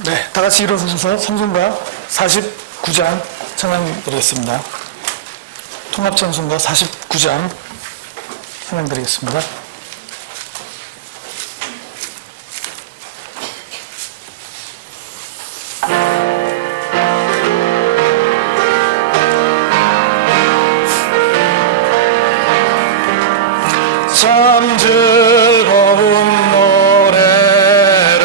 네, 다 같이 일어서서 찬송가 49장 찬양드리겠습니다. 통합찬송가 49장 찬양드리겠습니다. 참 즐거운 노래를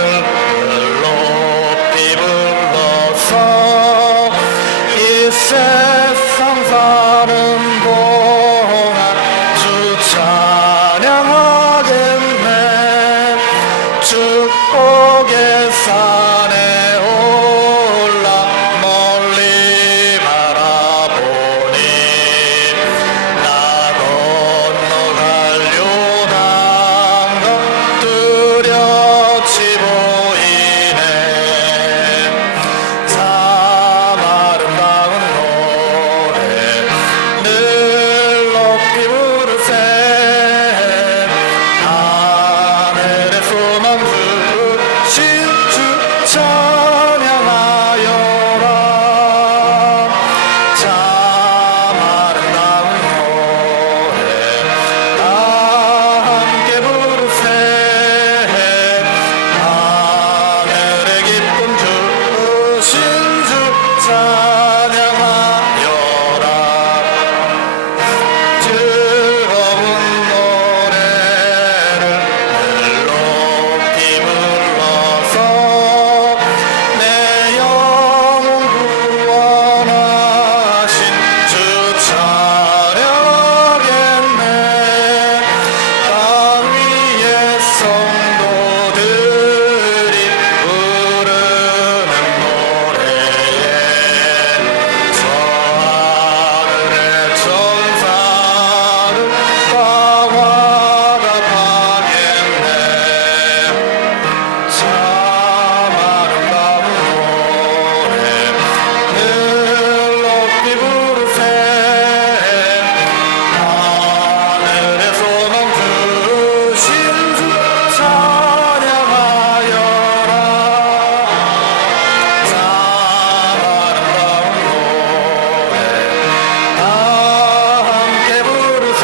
높이 불러서 이 세상 사는 동안 주 찬양하겠네. 축복의 산에 올라 멀리 바라보니 나 건너가려던 것 뚜렷이 보이네. 참 아름다운 노래 늘 높이 부르세. 하늘의 소망 주신 주 찬양하여라. 참 아름다운 노래 다 함께 부르세. 하늘의 기쁨 주신 주 찬양하여라. 즐거운 노래를 높이 불러서 내 영혼 구원하신 주 찬양하겠네. 땅 위의 성도들이 부르는 노래에 저 하늘의 천사는 화답하겠네. 참 아름다운 노래 늘 높이 부르세. 하늘의 소망 주신 주 찬양하여라. 참 아름다운 노래 다 함께 부르세.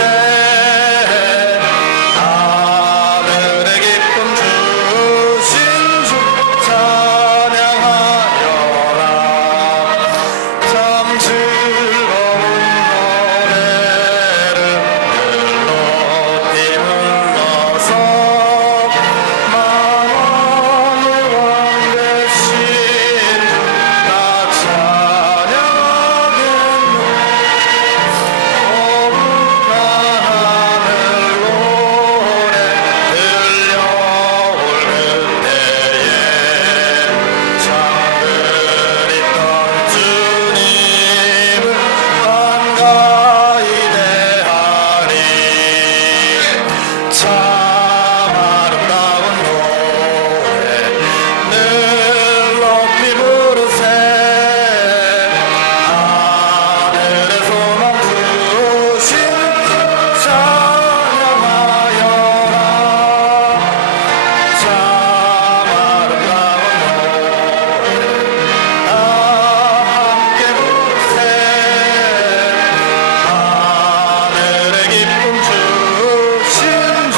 하늘의 기쁨 주신 주 찬양하여라. 참 즐거운 노래를 높이 불러서 만왕의 왕 되신 나 찬양하겠네. 거룩한 하늘 노래 들려올 그때에 잠들있던 주님을 반가이 대하리. 참 아름다운 노래 늘 높이 부르세. 하늘의 소망 주신 주 찬양하여라. 참 아름다운 노래 다 함께 부르세. 하늘의 기쁨 주신 주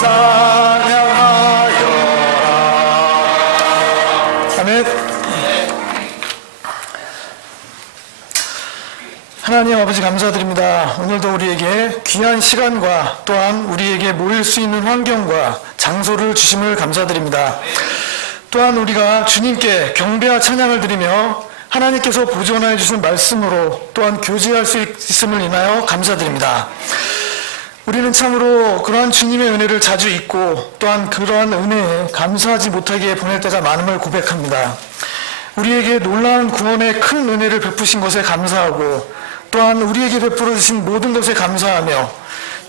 찬양하여라. 아멘. 하나님 아버지 감사드립니다. 오늘도 우리에게 귀한 시간과 또한 우리에게 모일 수 있는 환경과 장소를 주심을 감사드립니다. 또한 우리가 주님께 경배와 찬양을 드리며 하나님께서 보존하여 주신 말씀으로 또한 교제할 수 있음을 인하여 감사드립니다. 우리는 참으로 그러한 주님의 은혜를 자주 잊고 또한 그러한 은혜에 감사하지 못하게 보낼 때가 많음을 고백합니다. 우리에게 놀라운 구원의 큰 은혜를 베푸신 것에 감사하고 또한 우리에게 베풀어 주신 모든 것에 감사하며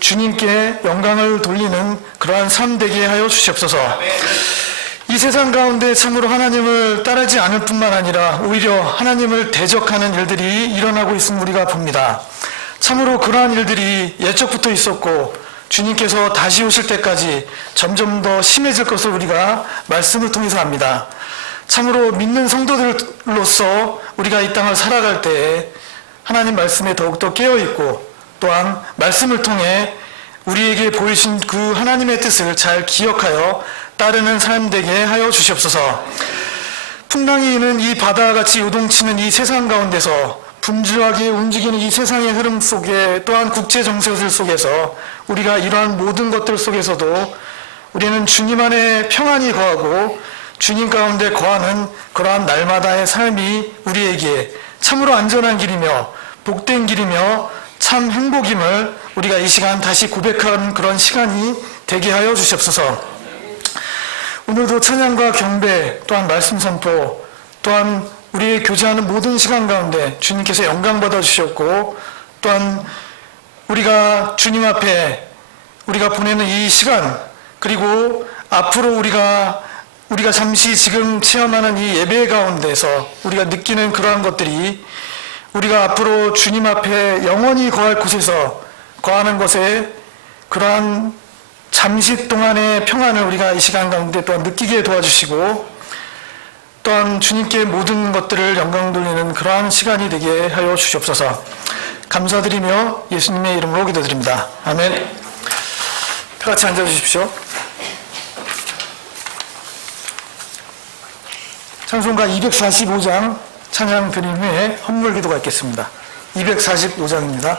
주님께 영광을 돌리는 그러한 삶 되게 하여 주시옵소서. 이 세상 가운데 참으로 하나님을 따르지 않을 뿐만 아니라 오히려 하나님을 대적하는 일들이 일어나고 있음을 우리가 봅니다. 참으로 그러한 일들이 예적부터 있었고 주님께서 다시 오실 때까지 점점 더 심해질 것을 우리가 말씀을 통해서 압니다. 참으로 믿는 성도들로서 우리가 이 땅을 살아갈 때에 하나님 말씀에 더욱더 깨어있고 또한 말씀을 통해 우리에게 보이신 그 하나님의 뜻을 잘 기억하여 따르는 삶 되게 하여 주시옵소서. 풍랑이 있는 이 바다같이 요동치는 이 세상 가운데서 분주하게 움직이는 이 세상의 흐름 속에 또한 국제 정세들 속에서 우리가 이러한 모든 것들 속에서도 우리는 주님 안에 평안이 거하고 주님 가운데 거하는 그러한 날마다의 삶이 우리에게 참으로 안전한 길이며 복된 길이며 참 행복임을 우리가 이 시간 다시 고백하는 그런 시간이 되게 하여 주시옵소서. 오늘도 찬양과 경배 또한 말씀 선포 또한 우리의 교제하는 모든 시간 가운데 주님께서 영광 받아 주셨고 또한 우리가 주님 앞에 우리가 보내는 이 시간 그리고 앞으로 우리가 잠시 지금 체험하는 이 예배 가운데서 우리가 느끼는 그러한 것들이 우리가 앞으로 주님 앞에 영원히 거할 곳에서 거하는 것에 그러한 잠시 동안의 평안을 우리가 이 시간 가운데 또한 느끼게 도와주시고 또한 주님께 모든 것들을 영광 돌리는 그러한 시간이 되게 하여 주시옵소서. 감사드리며 예수님의 이름으로 기도드립니다. 아멘. 다 같이 앉아주십시오. 찬송가 245장 찬양 드린 후에 헌물 기도가 있겠습니다. 245장입니다.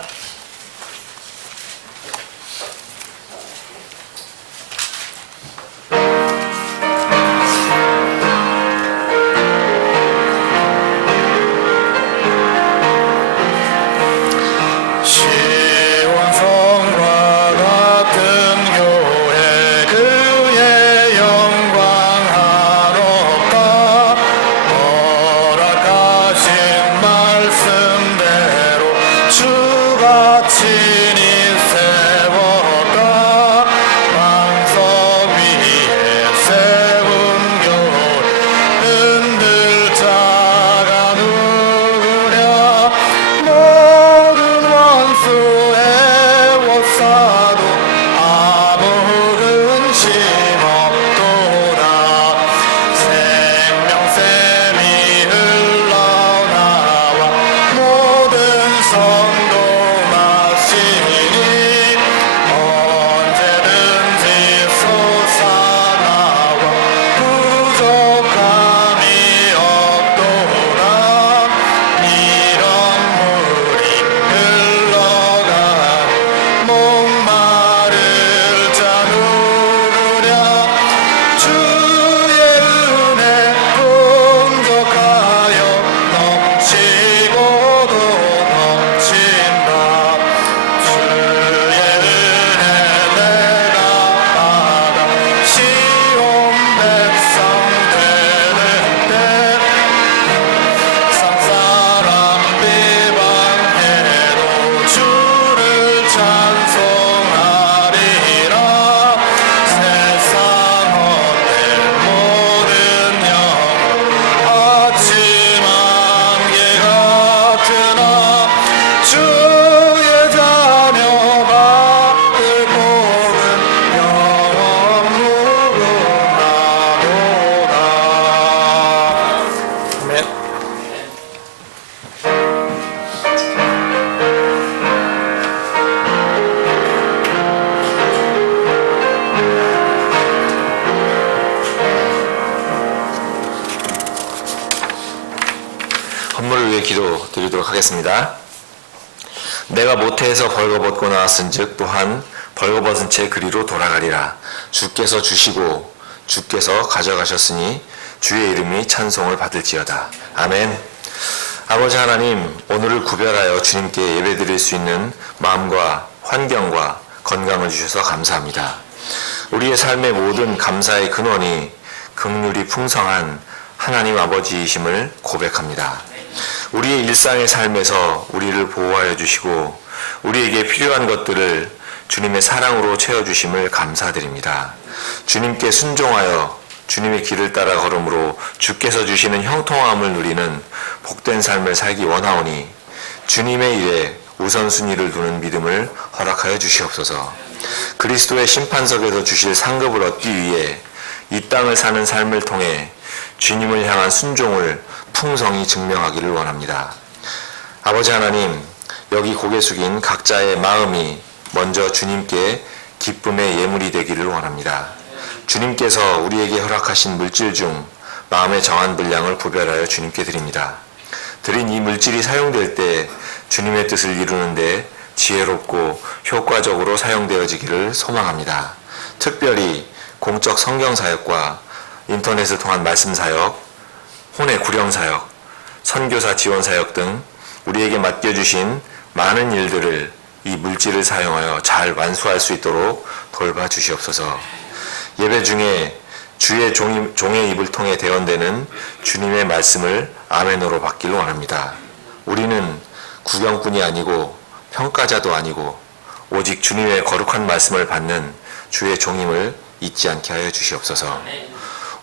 헌물을 위해 기도 드리도록 하겠습니다. 내가 모태에서 벌거벗고 나왔은즉 또한 벌거벗은 채 그리로 돌아가리라. 주께서 주시고 주께서 가져가셨으니 주의 이름이 찬송을 받을지어다. 아멘. 아버지 하나님, 오늘을 구별하여 주님께 예배드릴 수 있는 마음과 환경과 건강을 주셔서 감사합니다. 우리의 삶의 모든 감사의 근원이 긍휼이 풍성한 하나님 아버지이심을 고백합니다. 우리의 일상의 삶에서 우리를 보호하여 주시고 우리에게 필요한 것들을 주님의 사랑으로 채워주심을 감사드립니다. 주님께 순종하여 주님의 길을 따라 걸음으로 주께서 주시는 형통함을 누리는 복된 삶을 살기 원하오니 주님의 일에 우선순위를 두는 믿음을 허락하여 주시옵소서. 그리스도의 심판석에서 주실 상급을 얻기 위해 이 땅을 사는 삶을 통해 주님을 향한 순종을 풍성히 증명하기를 원합니다. 아버지 하나님, 여기 고개 숙인 각자의 마음이 먼저 주님께 기쁨의 예물이 되기를 원합니다. 주님께서 우리에게 허락하신 물질 중 마음에 정한 분량을 구별하여 주님께 드립니다. 드린 이 물질이 사용될 때 주님의 뜻을 이루는데 지혜롭고 효과적으로 사용되어지기를 소망합니다. 특별히 공적 성경 사역과 인터넷을 통한 말씀 사역, 혼의 구령 사역, 선교사 지원 사역 등 우리에게 맡겨주신 많은 일들을 이 물질을 사용하여 잘 완수할 수 있도록 돌봐 주시옵소서. 예배 중에 주의 종의 입을 통해 대언되는 주님의 말씀을 아멘으로 받기를 원합니다. 우리는 구경꾼이 아니고 평가자도 아니고 오직 주님의 거룩한 말씀을 받는 주의 종임을 잊지 않게 하여 주시옵소서.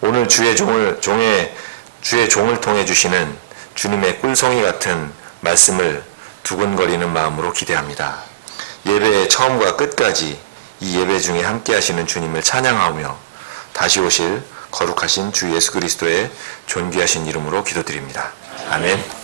오늘 주의 종을 통해 주시는 주님의 꿀송이 같은 말씀을 두근거리는 마음으로 기대합니다. 예배의 처음과 끝까지 이 예배 중에 함께 하시는 주님을 찬양하며 다시 오실 거룩하신 주 예수 그리스도의 존귀하신 이름으로 기도드립니다. 아멘.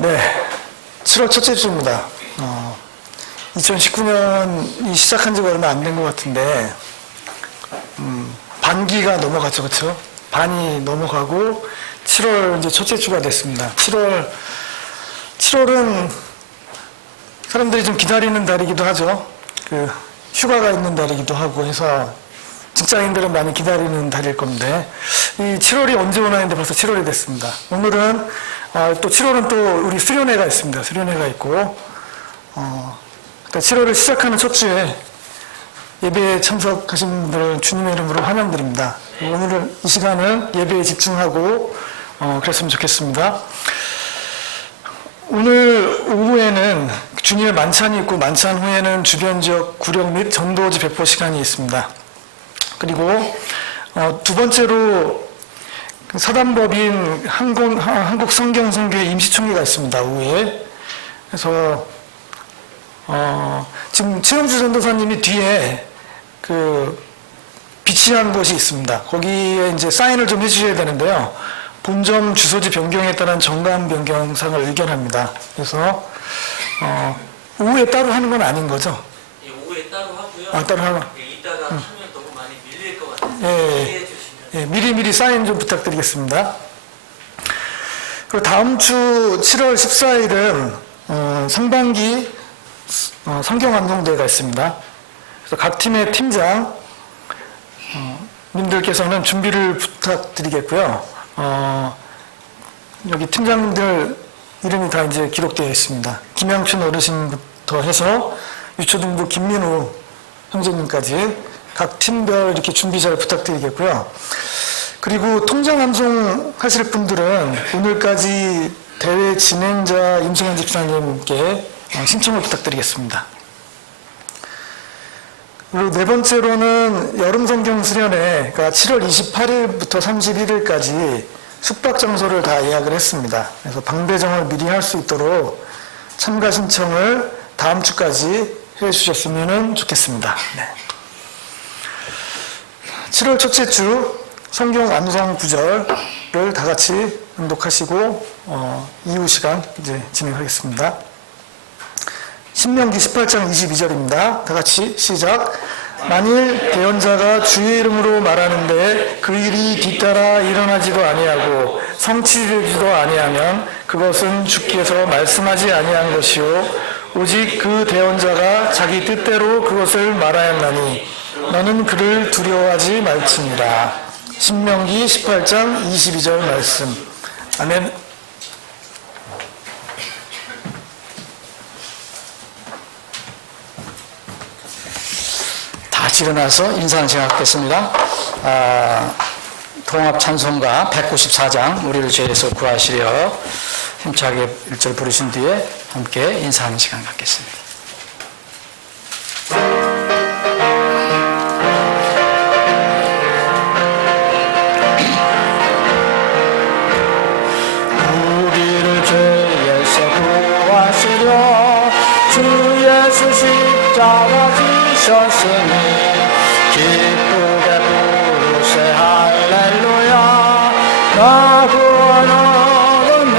네, 7월 첫째 주입니다. 2019년이 시작한 지가 얼마 안 된 것 같은데, 반기가 넘어갔죠, 그렇죠? 반이 넘어가고 7월 이제 첫째 주가 됐습니다. 7월은 사람들이 좀 기다리는 달이기도 하죠. 그 휴가가 있는 달이기도 하고 해서 직장인들은 많이 기다리는 달일 건데, 이 7월이 언제 오나 했는데 벌써 7월이 됐습니다. 오늘은 또 7월은 또 우리 수련회가 있습니다. 수련회가 있고, 7월을 시작하는 첫 주에 예배에 참석하신 분들을 주님의 이름으로 환영드립니다. 오늘은 이 시간을 예배에 집중하고 그랬으면 좋겠습니다. 오늘 오후에는 주님의 만찬이 있고, 만찬 후에는 주변 지역 구령 및 전도지 배포 시간이 있습니다. 그리고 두 번째로 사단법인 한국성경선교회 임시총회가 있습니다. 오후에. 그래서 지금 최영주 전도사님이 뒤에 그 비치한 곳이 있습니다. 거기에 이제 사인을 좀 해주셔야 되는데요. 본점 주소지 변경에 따른 정관 변경상을 의견합니다. 그래서 오후에 따로 하는 건 아닌 거죠? 예, 오후에 따로 하고요. 따로 하고. 예, 이따가 하면 너무 많이 밀릴 것 같아서 예, 이해해 주시면. 예, 미리미리 사인 좀 부탁드리겠습니다. 그리고 다음 주 7월 14일은 상반기 성경암송대회가 있습니다. 그래서 각 팀의 팀장 님들께서는 준비를 부탁드리겠고요. 여기 팀장님들 이름이 다 이제 기록되어 있습니다. 김양춘 어르신부터 해서 유초등부 김민우 형제님까지 각 팀별 이렇게 준비 잘 부탁드리겠고요. 그리고 통장 암송 하실 분들은 오늘까지 대회 진행자 임승환 집사님께 신청을 부탁드리겠습니다. 그리고 네 번째로는 여름 성경 수련회, 그러니까 7월 28일부터 31일까지 숙박 장소를 다 예약을 했습니다. 그래서 방배정을 미리 할 수 있도록 참가 신청을 다음 주까지 해주셨으면 좋겠습니다. 네. 7월 첫째 주 성경 암송 구절을 다 같이 응독하시고 이후 시간 이제 진행하겠습니다. 신명기 18장 22절입니다. 다 같이 시작. 만일 대언자가 주의 이름으로 말하는데 그 일이 뒤따라 일어나지도 아니하고 성취되지도 아니하면 그것은 주께서 말씀하지 아니한 것이요 오직 그 대언자가 자기 뜻대로 그것을 말하였나니 너는 그를 두려워하지 말지니라. 신명기 18장 22절 말씀. 아멘. 같이 일어나서 인사하는 시간 갖겠습니다. 통합 찬송가 194장 우리를 죄에서 구하시려 힘차게 1절 부르신 뒤에 함께 인사하는 시간 갖겠습니다. 우리를 죄에서 구하시려 주 예수 십자가 지셨으니 기쁘게 부르세 할렐루야 나 구원 얻었네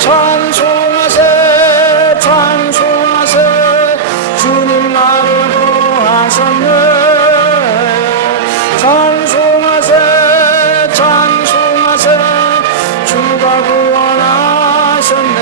찬송하세 찬송하세 주님 나를 구하셨네 찬송하세 찬송하세 주가 구원하셨네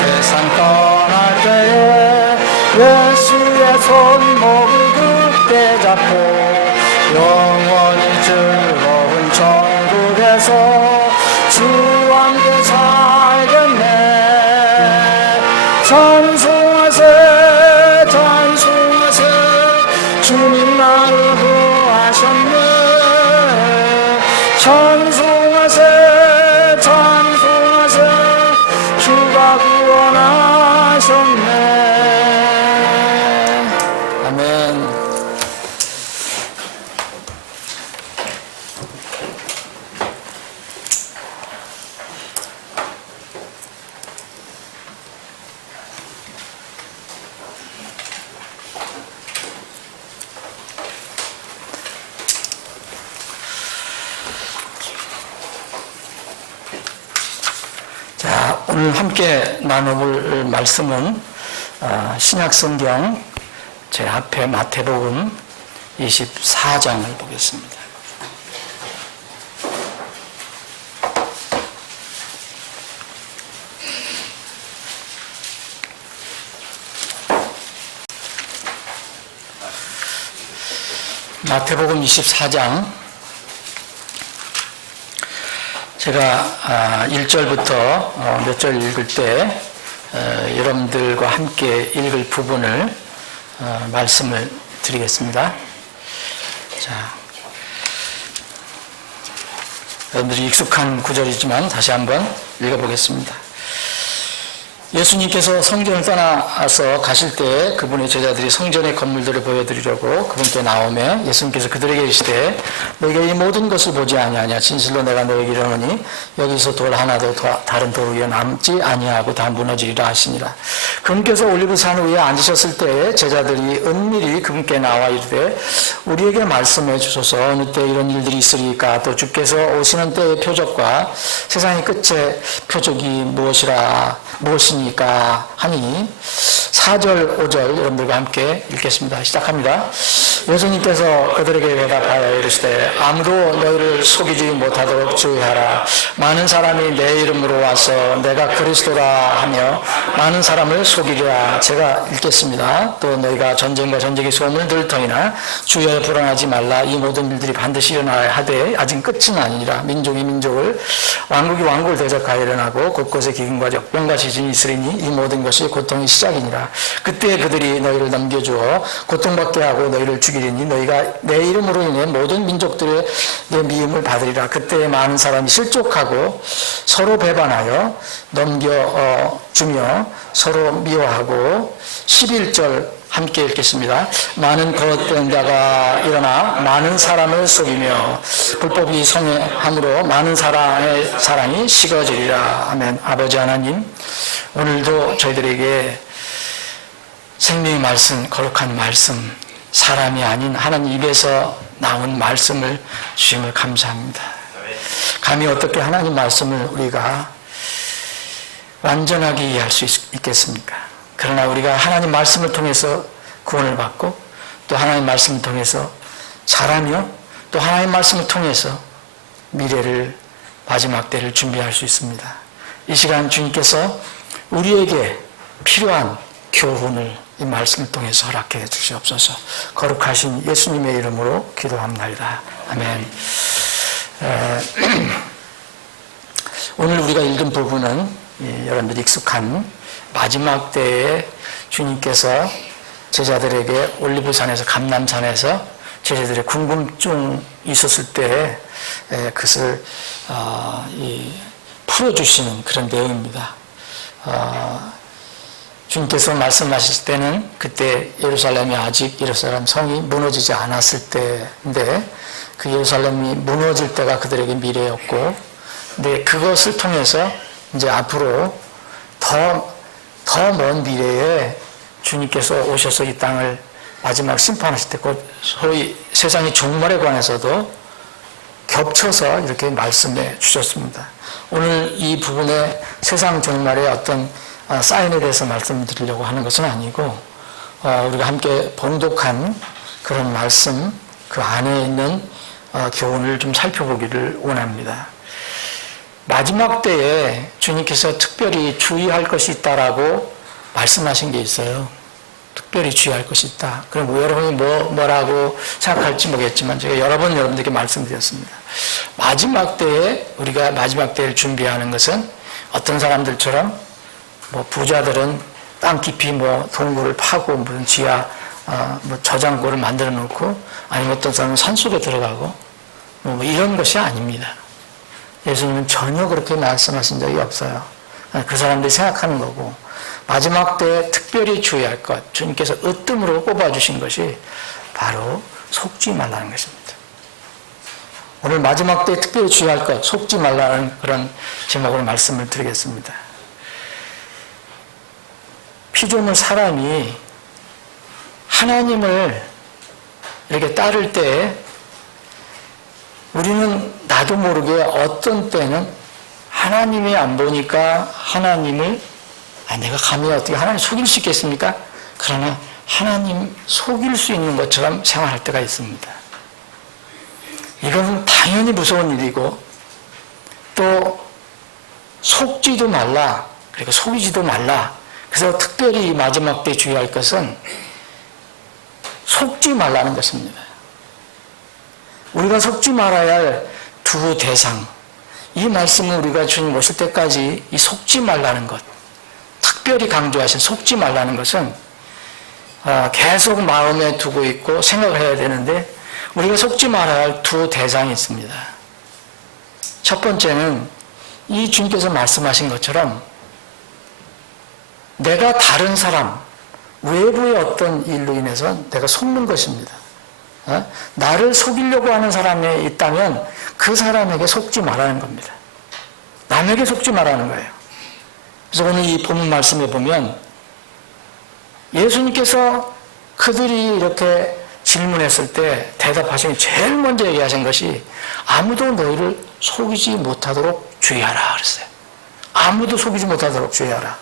세상 떠날 때에 예수의 손목을 굳게 잡고 영원히 즐거운 천국에서 주와 함께 살겠네. 찬송하세 찬송하세 주님 나를 구하셨네. 찬송하세 찬송하세 주가 구원하셨네. 아멘. 자, 오늘 함께 나눠볼 말씀은 신약성경 제 앞에 마태복음 24장을 보겠습니다. 마태복음 24장 제가 1절부터 몇 절 읽을 때 여러분들과 함께 읽을 부분을 말씀을 드리겠습니다. 자, 여러분들이 익숙한 구절이지만 다시 한번 읽어보겠습니다. 예수님께서 성전을 떠나서 가실 때 그분의 제자들이 성전의 건물들을 보여드리려고 그분께 나오매 예수님께서 그들에게 이르시되 너희가 이 모든 것을 보지 아니하냐. 진실로 내가 너희에게 이르노니 여기서 돌 하나도 다른 돌 위에 남지 아니하고 다 무너지리라 하시니라. 그분께서 올리브산 위에 앉으셨을 때 제자들이 은밀히 그분께 나와 이르되 우리에게 말씀해 주소서. 어느 때 이런 일들이 있으리까. 또 주께서 오시는 때의 표적과 세상의 끝의 표적이 무엇이니까 하니 4절 5절 여러분들과 함께 읽겠습니다. 시작합니다. 예수님께서 그들에게 대답하여 이르시되 아무도 너희를 속이지 못하도록 주의하라. 많은 사람이 내 이름으로 와서 내가 그리스도라 하며 많은 사람을 속이리라. 제가 읽겠습니다. 또 너희가 전쟁과 전쟁의 소문을 들을 터이나 주여 불안하지 말라. 이 모든 일들이 반드시 일어나야 하되 아직 끝은 아니니라. 민족이 민족을 왕국이 왕국을 대적하여 일어나고 곳곳에 기근과 역병과 지진이 있으리니 이 모든 것이 고통의 시작이니라. 그때 그들이 너희를 넘겨주어 고통받게 하고 너희를 죽이리니 너희가 내 이름으로 인해 모든 민족들의 내 미움을 받으리라. 그때 많은 사람이 실족하고 서로 배반하여 넘겨주며 서로 미워하고 11절 함께 읽겠습니다. 많은 거짓된 자가 일어나 많은 사람을 속이며 불법이 성행함으로 많은 사람의 사랑이 식어지리라. 아멘. 아버지 하나님, 오늘도 저희들에게 생명의 말씀, 거룩한 말씀, 사람이 아닌 하나님 입에서 나온 말씀을 주심을 감사합니다. 감히 어떻게 하나님 말씀을 우리가 완전하게 이해할 수 있겠습니까? 그러나 우리가 하나님 말씀을 통해서 구원을 받고 또 하나님 말씀을 통해서 자라며 또 하나님 말씀을 통해서 미래를 마지막 때를 준비할 수 있습니다. 이 시간 주님께서 우리에게 필요한 교훈을 이 말씀을 통해서 허락해 주시옵소서. 거룩하신 예수님의 이름으로 기도합나이다. 아멘. 오늘 우리가 읽은 부분은 여러분들이 익숙한 마지막 때에 주님께서 제자들에게 올리브산에서 감람산에서 제자들의 궁금증이 있었을 때 그것을 풀어주시는 그런 내용입니다. 주님께서 말씀하실 때는 그때 예루살렘이 아직 예루살렘 성이 무너지지 않았을 때인데 그 예루살렘이 무너질 때가 그들에게 미래였고 근데 그것을 통해서 이제 앞으로 더 먼 미래에 주님께서 오셔서 이 땅을 마지막 심판하실 때 곧 소위 세상의 종말에 관해서도 겹쳐서 이렇게 말씀해 주셨습니다. 오늘 이 부분에 세상 종말의 어떤 사인에 대해서 말씀드리려고 하는 것은 아니고 우리가 함께 봉독한 그런 말씀 그 안에 있는 교훈을 좀 살펴보기를 원합니다. 마지막 때에 주님께서 특별히 주의할 것이 있다라고 말씀하신 게 있어요. 특별히 주의할 것이 있다. 그럼 여러분이 뭐라고 생각할지 모르겠지만 제가 여러 번 여러분들께 말씀드렸습니다. 마지막 때에 우리가 마지막 때를 준비하는 것은 어떤 사람들처럼 뭐 부자들은 땅 깊이 뭐 동굴을 파고 무슨 지하 뭐 저장고를 만들어 놓고 아니면 어떤 사람은 산속에 들어가고 뭐 이런 것이 아닙니다. 예수님은 전혀 그렇게 말씀하신 적이 없어요. 그 사람들이 생각하는 거고 마지막 때에 특별히 주의할 것 주님께서 으뜸으로 꼽아주신 것이 바로 속지 말라는 것입니다. 오늘 마지막 때에 특별히 주의할 것 속지 말라는 그런 제목으로 말씀을 드리겠습니다. 피조물 사람이 하나님을 이렇게 따를 때 우리는 나도 모르게 어떤 때는 하나님이 안 보니까 하나님을 내가 감히 어떻게 하나님 속일 수 있겠습니까? 그러나 하나님 속일 수 있는 것처럼 생활할 때가 있습니다. 이건 당연히 무서운 일이고 또 속지도 말라 그리고 속이지도 말라. 그래서 특별히 이 마지막 때 주의할 것은 속지 말라는 것입니다. 우리가 속지 말아야 할 두 대상 이 말씀은 우리가 주님 오실 때까지 이 속지 말라는 것 특별히 강조하신 속지 말라는 것은 계속 마음에 두고 있고 생각을 해야 되는데 우리가 속지 말아야 할 두 대상이 있습니다. 첫 번째는 이 주님께서 말씀하신 것처럼 내가 다른 사람 외부의 어떤 일로 인해서 내가 속는 것입니다. 나를 속이려고 하는 사람이 있다면 그 사람에게 속지 말라는 겁니다. 남에게 속지 말라는 거예요. 그래서 오늘 이 본문 말씀에 보면 예수님께서 그들이 이렇게 질문했을 때 대답하신 제일 먼저 얘기하신 것이 아무도 너희를 속이지 못하도록 주의하라 그랬어요. 아무도 속이지 못하도록 주의하라.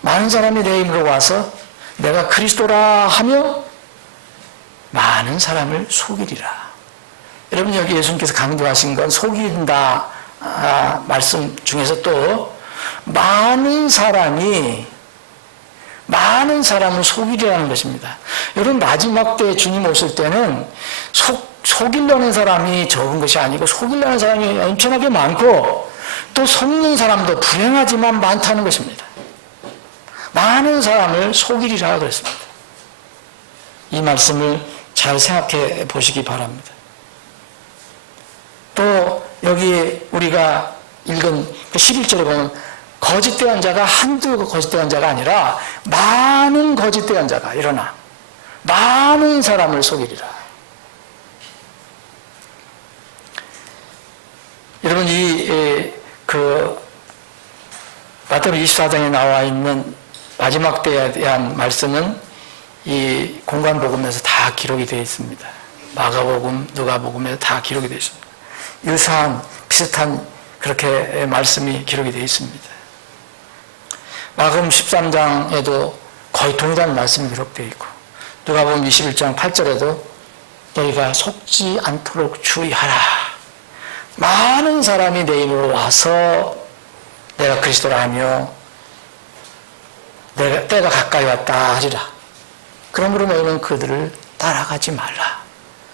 많은 사람이 내 이름으로 와서 내가 그리스도라 하며 많은 사람을 속이리라. 여러분 여기 예수님께서 강조하신 건 속인다 말씀 중에서 또 많은 사람을 속이리라는 것입니다. 여러분 마지막 때 주님 오실 때는 속이려는 사람이 적은 것이 아니고 속이려는 사람이 엄청나게 많고 또 속는 사람도 불행하지만 많다는 것입니다. 많은 사람을 속이리라 그랬습니다. 이 말씀을 잘 생각해 보시기 바랍니다. 또 여기 우리가 읽은 11절에 보면 거짓대한 자가 한두 거짓대한 자가 아니라 많은 거짓대한 자가 일어나 많은 사람을 속이리라. 여러분 마태복음 24장에 나와 있는 마지막 때에 대한 말씀은 이 공관복음에서 다 기록이 되어 있습니다. 마가복음, 누가복음에서 다 기록이 되어 있습니다. 유사한 비슷한 그렇게 말씀이 기록이 되어 있습니다. 마가복음 13장에도 거의 동일한 말씀이 기록되어 있고 누가복음 21장 8절에도 너희가 속지 않도록 주의하라. 많은 사람이 내 이름으로 와서 내가 그리스도라 하며 내가 때가 가까이 왔다 하리라. 그러므로 너희는 그들을 따라가지 말라.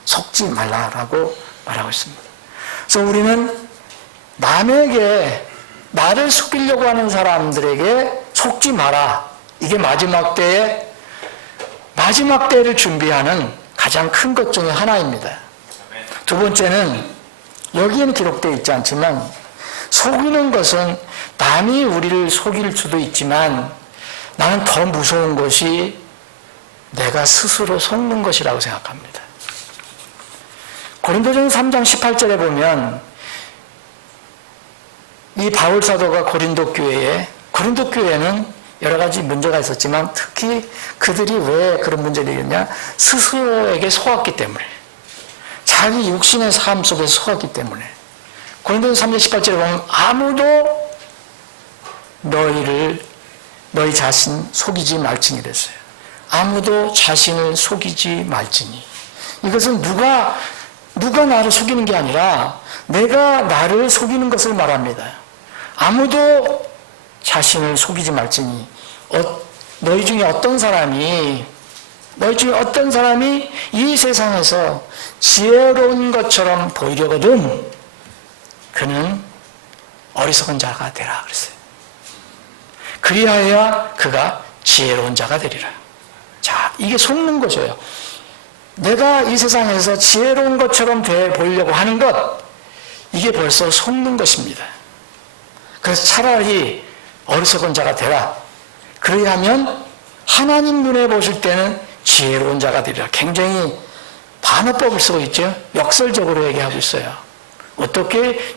속지 말라라고 말하고 있습니다. 그래서 우리는 남에게 나를 속이려고 하는 사람들에게 속지 마라. 이게 마지막 때를 준비하는 가장 큰 것 중에 하나입니다. 두 번째는 여기에는 기록되어 있지 않지만 속이는 것은 남이 우리를 속일 수도 있지만 나는 더 무서운 것이 내가 스스로 속는 것이라고 생각합니다. 고린도전서 3장 18절에 보면 이 바울 사도가 고린도 교회에는 여러 가지 문제가 있었지만 특히 그들이 왜 그런 문제를 일으켰냐? 스스로에게 속았기 때문에 자기 육신의 삶 속에서 속았기 때문에 고린도전서 3장 18절에 보면 아무도 너희 자신 속이지 말지니 이랬어요. 아무도 자신을 속이지 말지니. 이것은 누가 나를 속이는 게 아니라 내가 나를 속이는 것을 말합니다. 아무도 자신을 속이지 말지니 너희 중에 어떤 사람이 이 세상에서 지혜로운 것처럼 보이려거든 그는 어리석은 자가 되라 그랬어요. 그리하여야 그가 지혜로운 자가 되리라. 자, 이게 속는 거죠. 내가 이 세상에서 지혜로운 것처럼 돼 보이려고 하는 것, 이게 벌써 속는 것입니다. 그래서 차라리 어리석은 자가 되라. 그리하면 하나님 눈에 보실 때는 지혜로운 자가 되리라. 굉장히 반어법을 쓰고 있죠. 역설적으로 얘기하고 있어요. 어떻게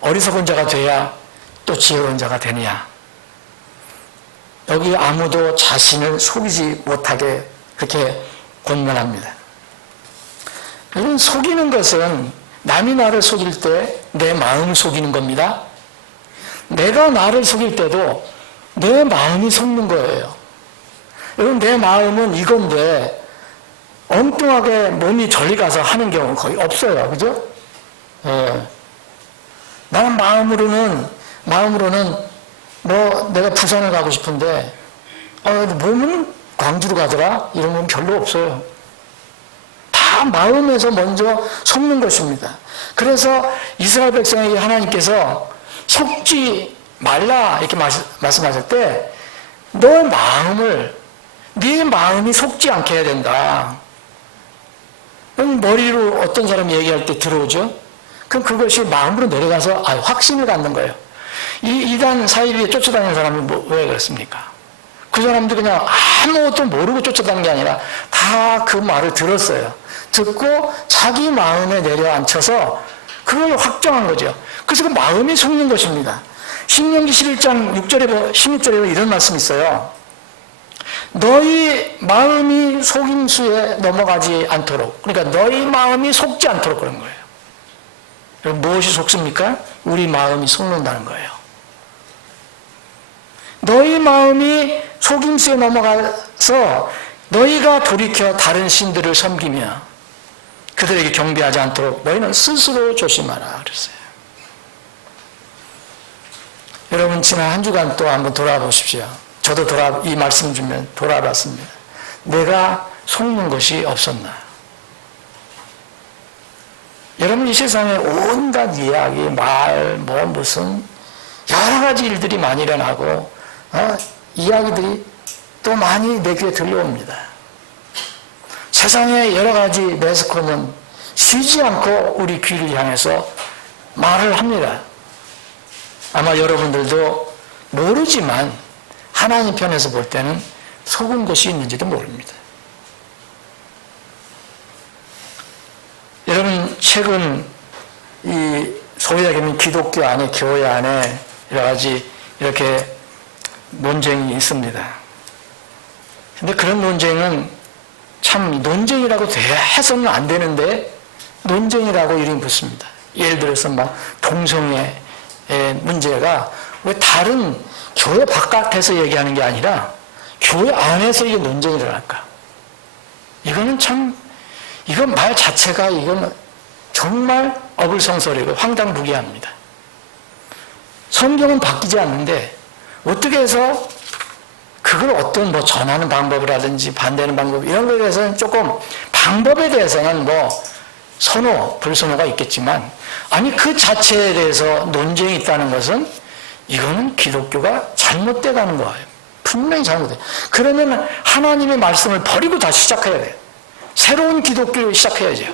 어리석은 자가 돼야 또 지혜로운 자가 되느냐. 여기 아무도 자신을 속이지 못하게 그렇게 권면합니다. 여러분, 속이는 것은 남이 나를 속일 때 내 마음을 속이는 겁니다. 내가 나를 속일 때도 내 마음이 속는 거예요. 여러분, 내 마음은 이건데 엉뚱하게 몸이 저리 가서 하는 경우는 거의 없어요. 그죠? 예. 나는 마음으로는 내가 부산을 가고 싶은데 몸은 광주로 가더라? 이런 건 별로 없어요. 다 마음에서 먼저 속는 것입니다. 그래서 이스라엘 백성에게 하나님께서 속지 말라 이렇게 말씀하실 때 네 마음이 속지 않게 해야 된다. 머리로 어떤 사람이 얘기할 때 들어오죠? 그럼 그것이 마음으로 내려가서 확신을 갖는 거예요. 이단 사이비에 쫓아다니는 사람이 왜 그렇습니까? 그 사람도 그냥 아무것도 모르고 쫓아다니는 게 아니라 다 그 말을 들었어요. 듣고 자기 마음에 내려앉혀서 그걸 확정한 거죠. 그래서 그 마음이 속는 것입니다. 신명기 11장 16절에 이런 말씀이 있어요. 너희 마음이 속임수에 넘어가지 않도록, 그러니까 너희 마음이 속지 않도록 그런 거예요. 무엇이 속습니까? 우리 마음이 속는다는 거예요. 너희 마음이 속임수에 넘어가서 너희가 돌이켜 다른 신들을 섬기며 그들에게 경배하지 않도록 너희는 스스로 조심하라 그랬어요. 여러분, 지난 한 주간 또 한번 돌아보십시오. 저도 이 말씀 주면 돌아봤습니다. 내가 속는 것이 없었나? 여러분, 이 세상에 온갖 이야기, 무슨 여러 가지 일들이 많이 일어나고 이야기들이 또 많이 내 귀에 들려옵니다. 세상에 여러 가지 매스컴은 쉬지 않고 우리 귀를 향해서 말을 합니다. 아마 여러분들도 모르지만 하나님 편에서 볼 때는 속은 것이 있는지도 모릅니다. 여러분, 최근 이 소위 얘기하면 기독교 안에, 교회 안에 여러 가지 이렇게 논쟁이 있습니다. 근데 그런 논쟁은 참 논쟁이라고 해서는 안 되는데 논쟁이라고 이름이 붙습니다. 예를 들어서 동성애의 문제가 왜 다른 교회 바깥에서 얘기하는 게 아니라 교회 안에서 이게 논쟁이 일어날까? 이건 말 자체가 이건 정말 어불성설이고 황당무계합니다. 성경은 바뀌지 않는데 어떻게 해서 그걸 어떤 전하는 방법이라든지 반대하는 방법 이런 거에 대해서는 조금 방법에 대해서는 선호, 불선호가 있겠지만 그 자체에 대해서 논쟁이 있다는 것은 이거는 기독교가 잘못돼 가는 거예요. 분명히 잘못돼. 그러면 하나님의 말씀을 버리고 다시 시작해야 돼요. 새로운 기독교를 시작해야죠.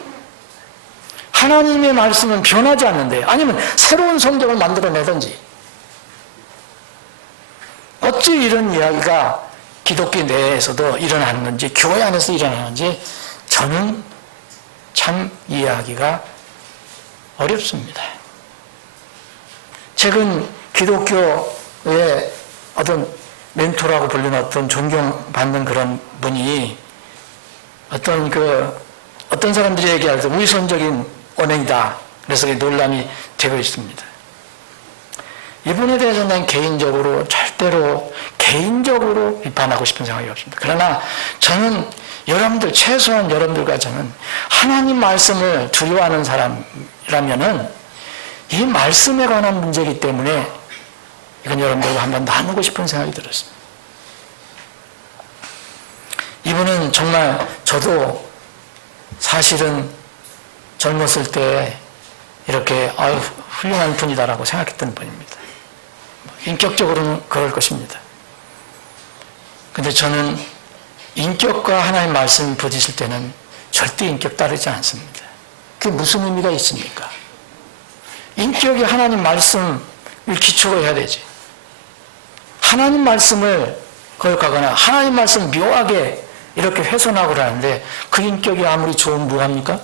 하나님의 말씀은 변하지 않는데 아니면 새로운 성경을 만들어내든지 어찌 이런 이야기가 기독교 내에서도 일어나는지 교회 안에서 일어나는지 저는 참 이해하기가 어렵습니다. 최근 기독교의 어떤 멘토라고 불리는 어떤 존경받는 그런 분이 어떤 사람들이 얘기할 때 위선적인 언행이다. 그래서 논란이 되고 있습니다. 이분에 대해서 난 절대로 개인적으로 비판하고 싶은 생각이 없습니다. 그러나 저는 최소한 여러분들과 저는 하나님 말씀을 두려워하는 사람이라면은 이 말씀에 관한 문제이기 때문에 이건 여러분들과 한번 나누고 싶은 생각이 들었습니다. 이분은 정말 저도 사실은 젊었을 때 이렇게 아유 훌륭한 분이다라고 생각했던 분입니다. 인격적으로는 그럴 것입니다. 근데 저는 인격과 하나님의 말씀이 부딪힐 때는 절대 인격 따르지 않습니다. 그게 무슨 의미가 있습니까? 인격이 하나님 말씀을 기초로 해야 되지. 하나님 말씀을 거역하거나 하나님 말씀을 묘하게 이렇게 훼손하고 그러는데 그 인격이 아무리 좋으면 뭐합니까?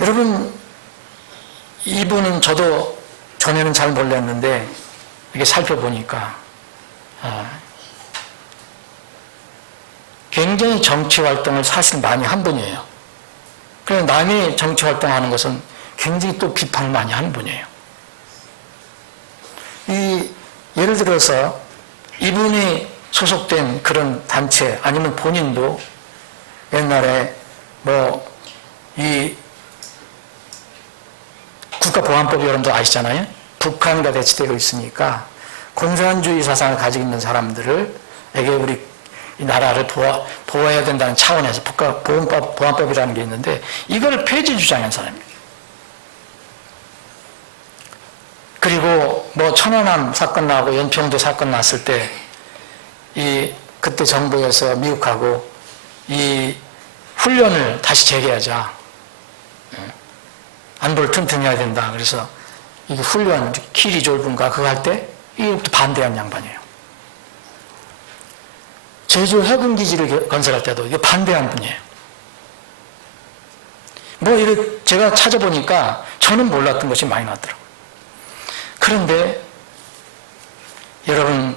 여러분, 이분은 저도 전에는 잘 몰랐는데 이렇게 살펴보니까 굉장히 정치 활동을 사실 많이 한 분이에요. 그래서 남이 정치 활동하는 것은 굉장히 또 비판을 많이 하는 분이에요. 예를 들어서 이분이 소속된 그런 단체 아니면 본인도 옛날에 이 국가보안법이 여러분도 아시잖아요. 북한과 대치되고 있으니까 공산주의 사상을 가지고 있는 사람들에게 우리 이 나라를 보호해야 된다는 차원에서 국가보안법이라는 게 있는데 이걸 폐지 주장한 사람입니다. 그리고 천안함 사건 나고 연평도 사건 났을 때 그때 정부에서 미국하고 이 훈련을 다시 재개하자. 안보를 튼튼히 해야 된다. 그래서 이게 훈련, 키리졸분가 그거 할 때 이것도 반대한 양반이에요. 제주 해군기지를 건설할 때도 이게 반대한 분이에요. 이렇게 제가 찾아보니까 저는 몰랐던 것이 많이 나더라고요. 그런데 여러분,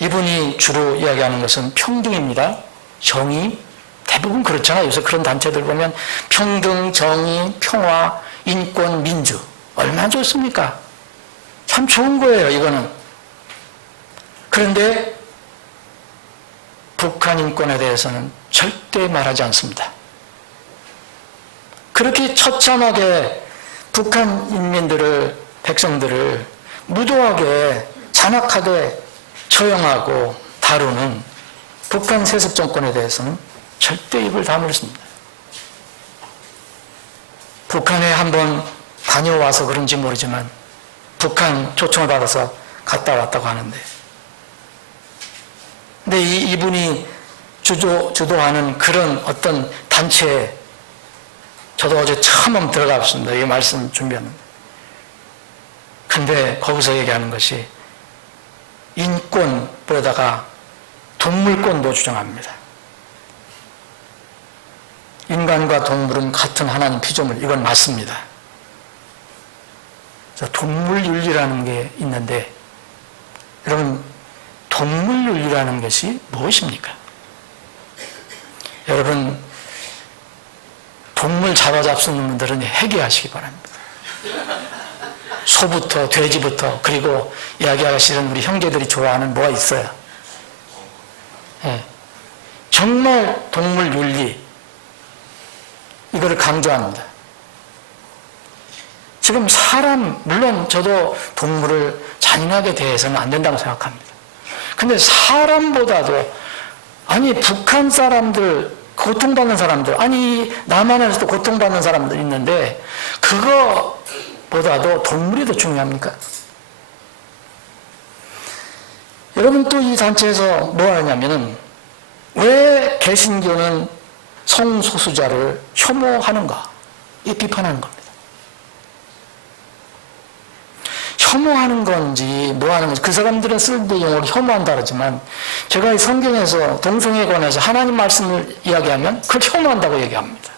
이분이 주로 이야기하는 것은 평등입니다. 정의, 대부분 그렇잖아요. 요새 그런 단체들 보면 평등, 정의, 평화, 인권, 민주 얼마나 좋습니까? 참 좋은 거예요, 이거는. 그런데 북한 인권에 대해서는 절대 말하지 않습니다. 그렇게 처참하게 북한 백성들을 무도하게 잔악하게 처형하고 다루는 북한 세습 정권에 대해서는 절대 입을 다물었습니다. 북한에 한번 다녀와서 그런지 모르지만 북한 초청을 받아서 갔다 왔다고 하는데, 근데 이분이 주도하는 그런 어떤 단체에 저도 어제 처음 한번 들어가 봤습니다. 이 말씀 준비하는데. 근데 거기서 얘기하는 것이 인권보다가 동물권도 주장합니다. 인간과 동물은 같은 하나님 피조물, 이건 맞습니다. 동물윤리라는 게 있는데, 여러분, 동물윤리라는 것이 무엇입니까? 여러분, 동물 잡아잡수는 분들은 회개하시기 바랍니다. 소부터 돼지부터, 그리고 이야기하시는 우리 형제들이 좋아하는 뭐가 있어요. 네. 정말 동물윤리, 이거를 강조합니다. 지금 물론 저도 동물을 잔인하게 대해서는 안 된다고 생각합니다. 근데 사람보다도, 북한 사람들, 고통받는 사람들, 남한에서도 고통받는 사람들 있는데, 그거보다도 동물이 더 중요합니까? 여러분, 또 이 단체에서 뭐 하냐면은, 왜 개신교는 성소수자를 혐오하는가? 이 비판하는 겁니다. 혐오하는 건지 뭐 하는 건지, 그 사람들은 쓰는 용어로 혐오한다 그러지만, 제가 이 성경에서 동성애에 관해서 하나님 말씀을 이야기하면 그걸 혐오한다고 얘기합니다.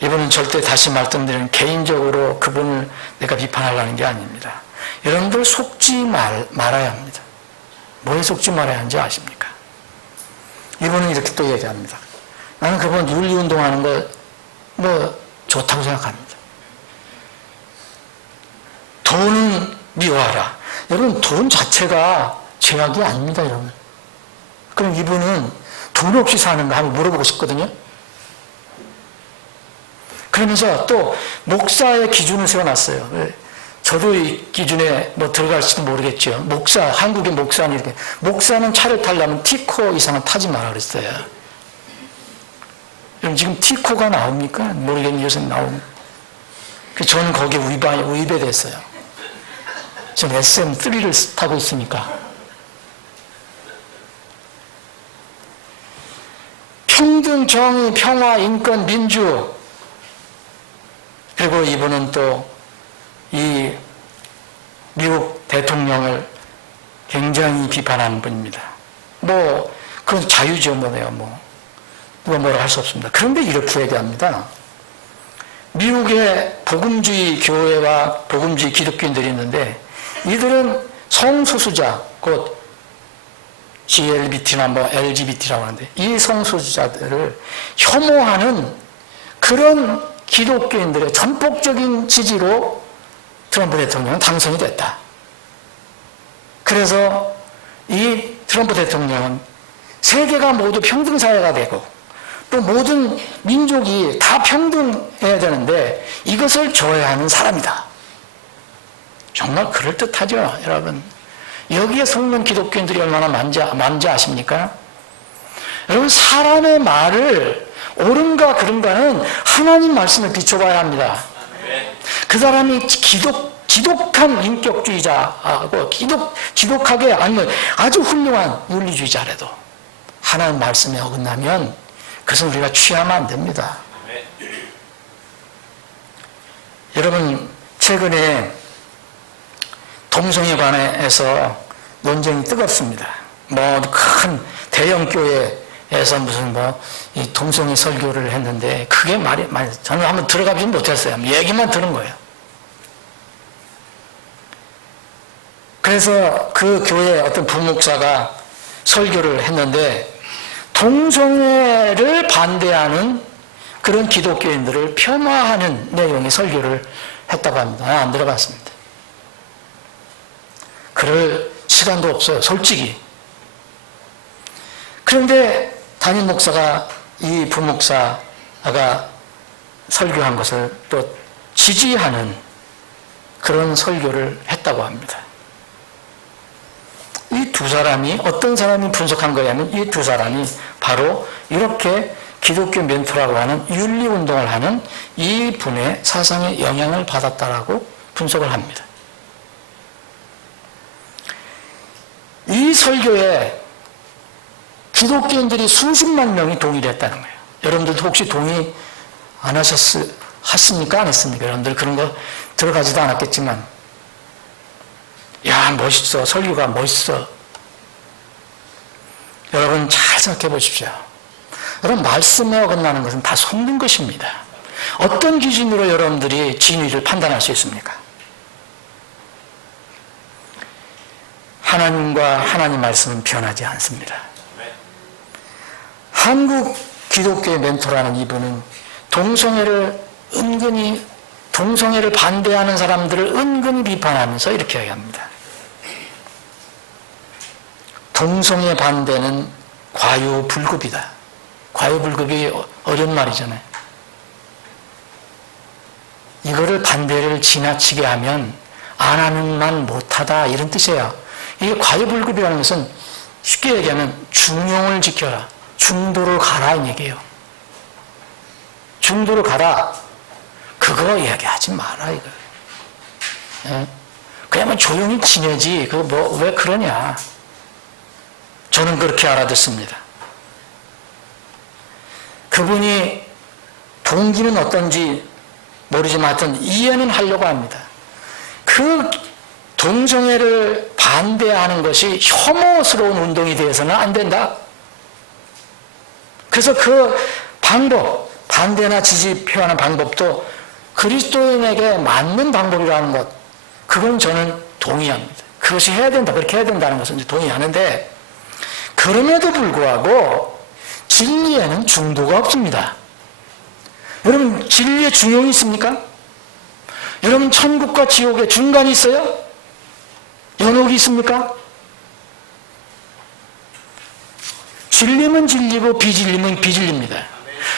이분은 절대 다시 말씀드리는 개인적으로 그분을 내가 비판하려는 게 아닙니다. 여러분들 속지 말아야 합니다. 뭐에 속지 말아야 하는지 아십니까? 이분은 이렇게 또 얘기합니다. 나는 그분 윤리운동하는 거 좋다고 생각합니다. 돈은 미워하라. 여러분, 돈 자체가 죄악이 아닙니다, 여러분. 그럼 이분은 돈 없이 사는가 한번 물어보고 싶거든요. 그러면서 또 목사의 기준을 세워놨어요. 저도 이 기준에 뭐 들어갈지도 모르겠죠. 목사, 한국의 목사는 이렇게. 목사는 차를 타려면 T코 이상은 타지 마라 그랬어요. 그럼 지금 T코가 나옵니까? 모르겠는데 요새 나오면. 저는 거기에 위배됐어요. 저는 SM3를 타고 있으니까. 평등, 정의, 평화, 인권, 민주. 그리고 이분은 또 이 미국 대통령을 굉장히 비판하는 분입니다. 뭐, 그건 자유죠, 뭐네요, 뭐. 누가 뭐라 할 수 없습니다. 그런데 이렇게 얘기합니다. 미국의 복음주의 교회와 복음주의 기독교인들이 있는데, 이들은 성소수자, 곧 GLBT나 뭐 LGBT라고 하는데, 이 성소수자들을 혐오하는 그런 기독교인들의 전폭적인 지지로 트럼프 대통령은 당선이 됐다. 그래서 이 트럼프 대통령은 세계가 모두 평등사회가 되고 또 모든 민족이 다 평등해야 되는데 이것을 저해하는 사람이다. 정말 그럴듯하죠, 여러분. 여기에 속는 기독교인들이 얼마나 많은지 아십니까? 여러분, 사람의 말을 옳은가 그른가는 하나님 말씀을 비춰봐야 합니다. 그 사람이 지독한 인격주의자하고 지독하게 아니면 아주 훌륭한 윤리주의자라도 하나님 말씀에 어긋나면 그것은 우리가 취하면 안 됩니다. 여러분, 최근에 동성애 관해서 논쟁이 뜨겁습니다. 뭐 큰 대형 교회에서 무슨 이 동성애 설교를 했는데 그게 저는 한번 들어가지 못했어요. 얘기만 들은 거예요. 그래서 그 교회 어떤 부목사가 설교를 했는데 동성애를 반대하는 그런 기독교인들을 폄하하는 내용의 설교를 했다고 합니다. 안 들어봤습니다. 그럴 시간도 없어요, 솔직히. 그런데 담임 목사가 이 부목사가 설교한 것을 또 지지하는 그런 설교를 했다고 합니다. 이 두 사람이, 어떤 사람이 분석한 거냐면 이 두 사람이 바로 이렇게 기독교 멘토라고 하는 윤리운동을 하는 이 분의 사상에 영향을 받았다라고 분석을 합니다. 이 설교에 기독교인들이 수십만 명이 동의를 했다는 거예요. 여러분들도 혹시 동의 안 하셨습니까? 안 했습니까? 여러분들 그런 거 들어가지도 않았겠지만, 야, 멋있어. 설교가 멋있어. 여러분 잘 생각해 보십시오. 여러분, 말씀에 어긋나는 것은 다 속는 것입니다. 어떤 기준으로 여러분들이 진위를 판단할 수 있습니까? 하나님과 하나님 말씀은 변하지 않습니다. 한국 기독교의 멘토라는 이분은 동성애를 반대하는 사람들을 은근히 비판하면서 이렇게 얘기합니다. 동성애 반대는 과유불급이다. 과유불급이 어려운 말이잖아요. 이거를 반대를 지나치게 하면 안 하는 만 못하다, 이런 뜻이에요. 이게 과유불급이라는 것은 쉽게 얘기하면 중용을 지켜라, 중도를 가라, 이 얘기예요. 중도를 가라. 그거 이야기하지 마라, 이거. 예? 그러면 조용히 지내지. 그거 왜 그러냐. 저는 그렇게 알아듣습니다. 그분이 동기는 어떤지 모르지만 하여튼 이해는 하려고 합니다. 그 동성애를 반대하는 것이 혐오스러운 운동이 되어서는 안 된다. 그래서 그 방법, 반대나 지지 표하는 방법도 그리스도인에게 맞는 방법이라는 것, 그건 저는 동의합니다. 그것이 해야 된다, 그렇게 해야 된다는 것은 동의하는데, 그럼에도 불구하고 진리에는 중도가 없습니다. 여러분, 진리에 중용이 있습니까? 여러분, 천국과 지옥에 중간이 있어요? 연옥이 있습니까? 진리면 진리고 비진리면 비진리입니다.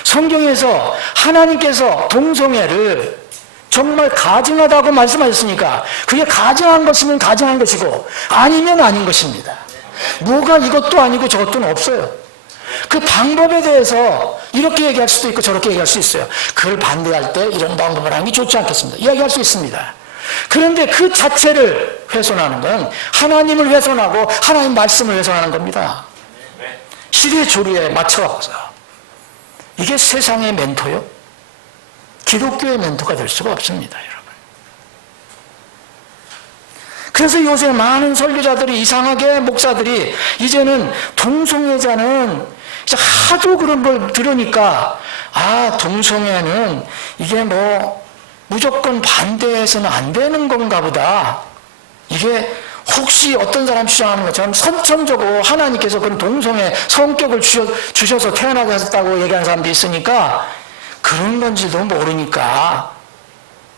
성경에서 하나님께서 동성애를 정말 가증하다고 말씀하셨으니까 그게 가증한 것이면 가증한 것이고 아니면 아닌 것입니다. 뭐가 이것도 아니고 저것도 없어요. 그 방법에 대해서 이렇게 얘기할 수도 있고 저렇게 얘기할 수 있어요. 그걸 반대할 때 이런 방법을 하는 게 좋지 않겠습니다. 이야기할 수 있습니다. 그런데 그 자체를 훼손하는 건 하나님을 훼손하고 하나님 말씀을 훼손하는 겁니다. 시대 조리에 맞춰서 이게 세상의 멘토요? 기독교의 멘토가 될 수가 없습니다, 여러분. 그래서 요새 많은 설교자들이 이상하게 목사들이 이제는 동성애자는 이제 하도 그런 걸 들으니까 동성애는 이게 뭐 무조건 반대해서는 안 되는 건가 보다. 이게 혹시 어떤 사람 주장하는 것처럼 선천적으로 하나님께서 그런 동성애 성격을 주셔서 태어나게 하셨다고 얘기하는 사람도 있으니까 그런 건지도 모르니까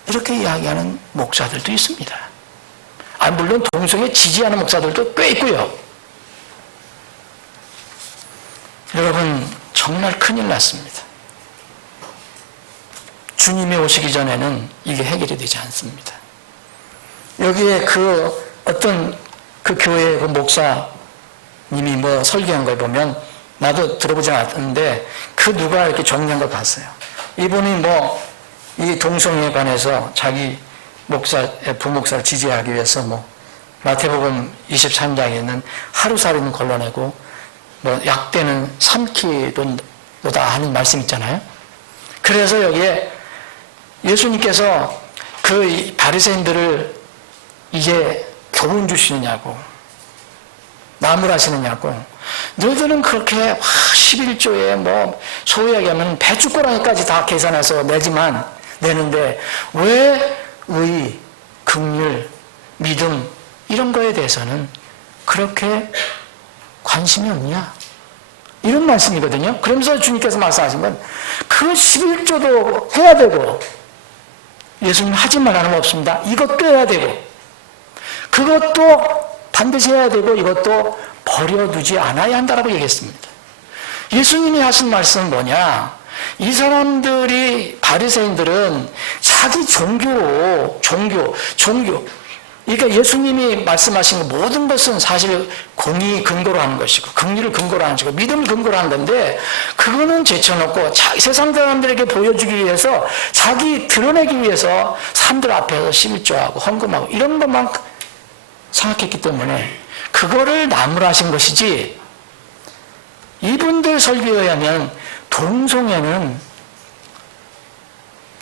이렇게 이야기하는 목사들도 있습니다. 물론 동성애 지지하는 목사들도 꽤 있고요. 여러분 정말 큰일 났습니다. 주님이 오시기 전에는 이게 해결이 되지 않습니다. 여기에 어떤 교회 목사님이 뭐 설교한 걸 보면 나도 들어보지 않았는데 누가 이렇게 정리한 걸 봤어요. 이분이 이 동성애에 관해서 자기 부목사를 지지하기 위해서 마태복음 23장에는 하루살이는 걸러내고 약대는 삼키도다 하는 말씀 있잖아요. 그래서 여기에 예수님께서 그 바리새인들을 이제 교훈 주시느냐고 나무라시느냐고 너희들은 그렇게 11조에 소위 얘기하면 배추꼬랑이까지 다 계산해서 내는데 왜 의, 긍휼, 믿음 이런 거에 대해서는 그렇게 관심이 없냐? 이런 말씀이거든요. 그러면서 주님께서 말씀하신 건 그 11조도 해야 되고 예수님 하지 말라는 거 없습니다. 이것도 해야 되고 그것도 반드시 해야 되고 이것도 버려두지 않아야 한다라고 얘기했습니다. 예수님이 하신 말씀은 뭐냐? 이 사람들이 바리새인들은 자기 종교 그러니까 예수님이 말씀하신 모든 것은 사실 공의 근거로 하는 것이고 긍휼을 근거로 하는 것이고 믿음을 근거로 하는 건데 그거는 제쳐놓고 세상 사람들에게 보여주기 위해서 자기 드러내기 위해서 사람들 앞에서 11조하고 헌금하고 이런 것만 생각했기 때문에 그거를 나무라신 것이지 이분들 설교에 의하면 동성애는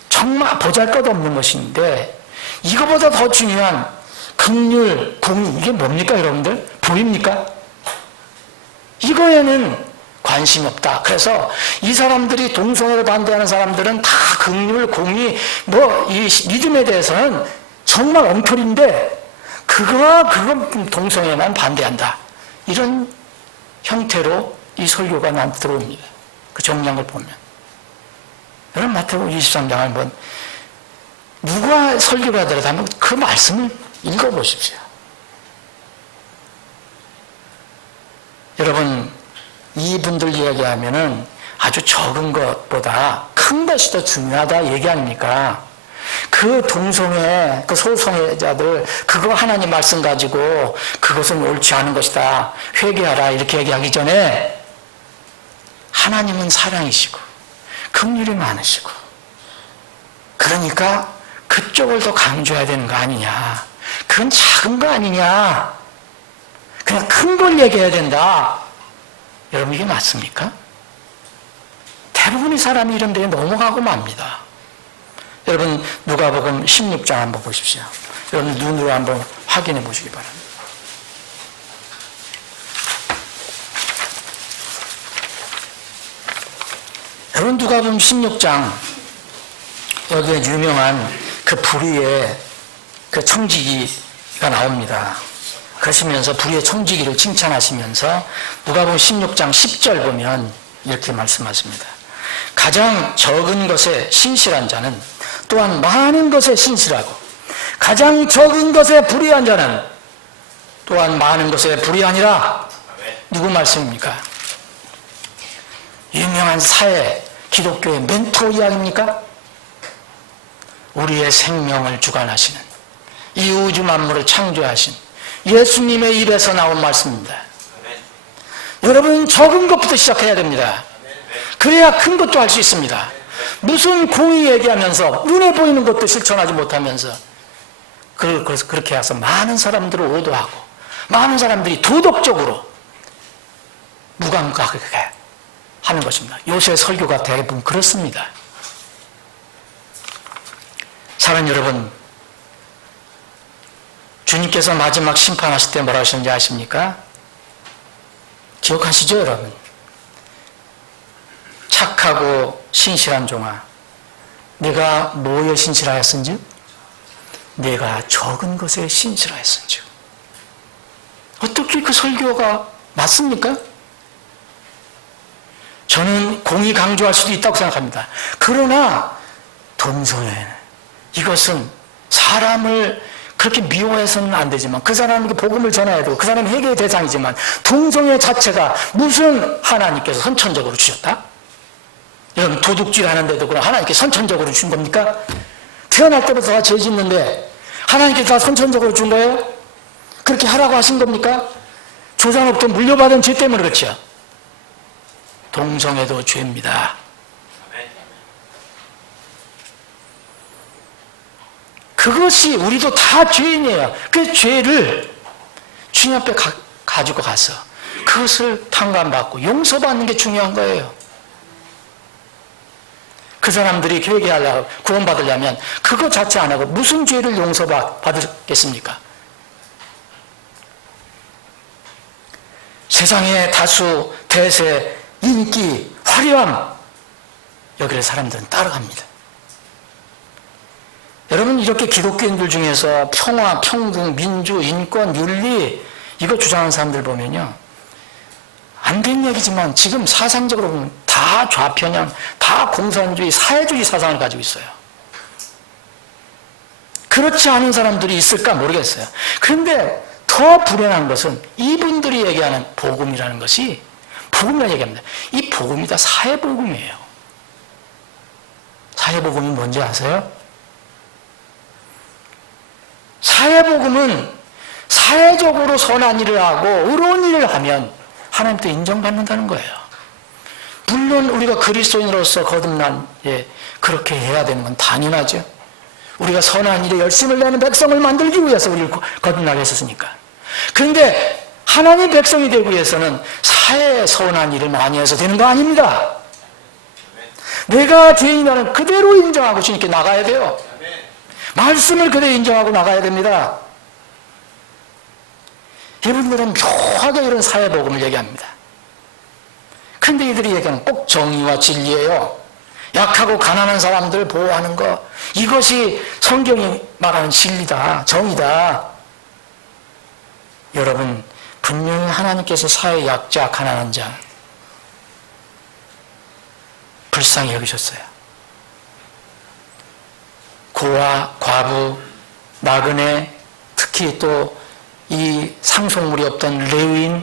정말 보잘것없는 것인데 이거보다 더 중요한 긍휼, 공의 이게 뭡니까 여러분들? 보입니까? 이거에는 관심이 없다. 그래서 이 사람들이 동성애를 반대하는 사람들은 다 긍휼, 공의 이 믿음에 대해서는 정말 엉터리인데 그건 동성애만 반대한다. 이런 형태로 이 설교가 나한테 들어옵니다. 그 정리한 걸 보면. 여러분 마태복음 23장 한번 누가 설교를 하더라도 한번 그 말씀을 읽어보십시오. 여러분 이분들 이야기하면은 아주 적은 것보다 큰 것이 더 중요하다 얘기 아닙니까? 그 동성애, 그 소성애자들 그거 하나님 말씀 가지고 그것은 옳지 않은 것이다. 회개하라 이렇게 얘기하기 전에 하나님은 사랑이시고 긍휼이 많으시고 그러니까 그쪽을 더 강조해야 되는 거 아니냐. 그건 작은 거 아니냐. 그냥 큰 걸 얘기해야 된다. 여러분 이게 맞습니까? 대부분의 사람이 이런 데에 넘어가고 맙니다. 여러분 누가복음 16장 한번 보십시오. 여러분 눈으로 한번 확인해 보시기 바랍니다. 여러분 누가복음 16장 여기에 유명한 그 불의의 그 청지기가 나옵니다. 그러시면서 불의의 청지기를 칭찬하시면서 누가복음 16장 10절 보면 이렇게 말씀하십니다. 가장 적은 것에 신실한 자는 또한 많은 것에 신실하고 가장 적은 것에 불의한 자는 또한 많은 것에 불의하니라. 누구 말씀입니까? 유명한 사회 기독교의 멘토 이야기입니까? 우리의 생명을 주관하시는 이 우주 만물을 창조하신 예수님의 입에서 나온 말씀입니다. 여러분 적은 것부터 시작해야 됩니다. 그래야 큰 것도 할 수 있습니다. 무슨 공의 얘기하면서 눈에 보이는 것도 실천하지 못하면서 그래서 그렇게 해서 많은 사람들을 오도하고 많은 사람들이 도덕적으로 무감각하게 하는 것입니다. 요새 설교가 대부분 그렇습니다. 사랑하는 여러분, 주님께서 마지막 심판하실 때 뭐라 하셨는지 아십니까? 기억하시죠, 여러분? 착하고 신실한 종아, 내가 뭐에 신실하였은즉? 내가 적은 것에 신실하였은즉. 어떻게 그 설교가 맞습니까? 저는 공의 강조할 수도 있다고 생각합니다. 그러나 동성애, 이것은 사람을 그렇게 미워해서는 안 되지만 그 사람에게 복음을 전해야 되고 그 사람이 회개의 대상이지만 동성애 자체가 무슨 하나님께서 선천적으로 주셨다? 여러분 도둑질 하는데도 그럼 하나님께 선천적으로 준 겁니까? 태어날 때부터 다 죄 짓는데 하나님께서 다 선천적으로 준 거예요? 그렇게 하라고 하신 겁니까? 조상으로부터 물려받은 죄 때문에 그렇죠. 동성애도 죄입니다. 그것이 우리도 다 죄인이에요. 그 죄를 주님 앞에 가지고 가서 그것을 탕감받고 용서받는 게 중요한 거예요. 그 사람들이 회개하려고 구원받으려면 그거 자체 안 하고 무슨 죄를 용서받겠습니까? 세상의 다수, 대세, 인기, 화려함, 여기를 사람들은 따라갑니다. 여러분 이렇게 기독교인들 중에서 평화, 평등, 민주, 인권, 윤리 이거 주장하는 사람들 보면요, 안 된 얘기지만 지금 사상적으로 보면 다 좌편향, 다 공산주의, 사회주의 사상을 가지고 있어요. 그렇지 않은 사람들이 있을까 모르겠어요. 그런데 더 불행한 것은 이분들이 얘기하는 복음이라는 것이 복음이라고 얘기합니다. 이 복음이 다 사회복음이에요. 사회복음이 뭔지 아세요? 사회복음은 사회적으로 선한 일을 하고 의로운 일을 하면 하나님께 인정받는다는 거예요. 물론 우리가 그리스도인으로서 거듭난 그렇게 해야 되는 건 당연하죠. 우리가 선한 일에 열심을 내는 백성을 만들기 위해서 우리를 거듭나게 했었으니까. 그런데 하나님 백성이 되기 위해서는 사회에 선한 일을 많이 해서 되는 거 아닙니다. 내가 죄인이라는 그대로 인정하고 주님께 나가야 돼요. 말씀을 그대로 인정하고 나가야 됩니다. 이분들은 묘하게 이런 사회복음을 얘기합니다. 근데 이들이 얘기하는 꼭 정의와 진리예요. 약하고 가난한 사람들 보호하는 거, 이것이 성경이 말하는 진리다, 정의다. 여러분, 분명히 하나님께서 사회 약자, 가난한 자 불쌍히 여기셨어요. 고아, 과부, 나그네, 특히 또 이 상속물이 없던 레위인,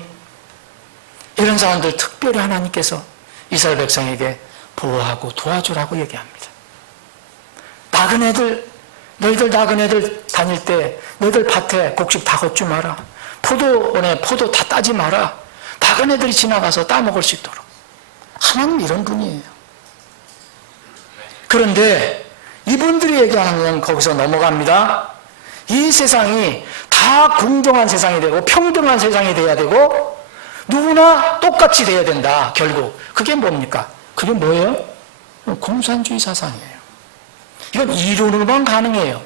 이런 사람들 특별히 하나님께서 이스라엘 백성에게 보호하고 도와주라고 얘기합니다. 나그네들, 너희들 나그네들 다닐 때 너희들 밭에 곡식 다 걷지 마라. 포도원에 포도 다 따지 마라. 나그네들이 지나가서 따먹을 수 있도록. 하나님 이런 분이에요. 그런데 이분들이 얘기하는 건 거기서 넘어갑니다. 이 세상이 다 공정한 세상이 되고 평등한 세상이 돼야 되고 누구나 똑같이 돼야 된다. 결국 그게 뭡니까? 그게 뭐예요? 공산주의 사상이에요. 이건 이론으로만 가능해요.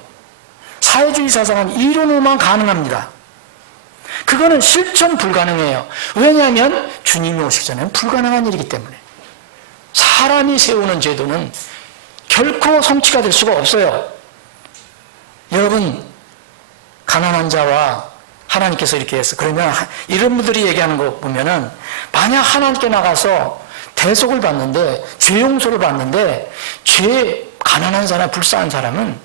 사회주의 사상은 이론으로만 가능합니다. 그거는 실천 불가능해요. 왜냐하면 주님이 오시기 전에는 불가능한 일이기 때문에. 사람이 세우는 제도는 결코 성취가 될 수가 없어요. 여러분, 가난한 자와 하나님께서 이렇게 해서, 그러면 이런 분들이 얘기하는 거 보면은 만약 하나님께 나가서 대속을 받는데, 죄 용서를 받는데, 가난한 사람, 불쌍한 사람은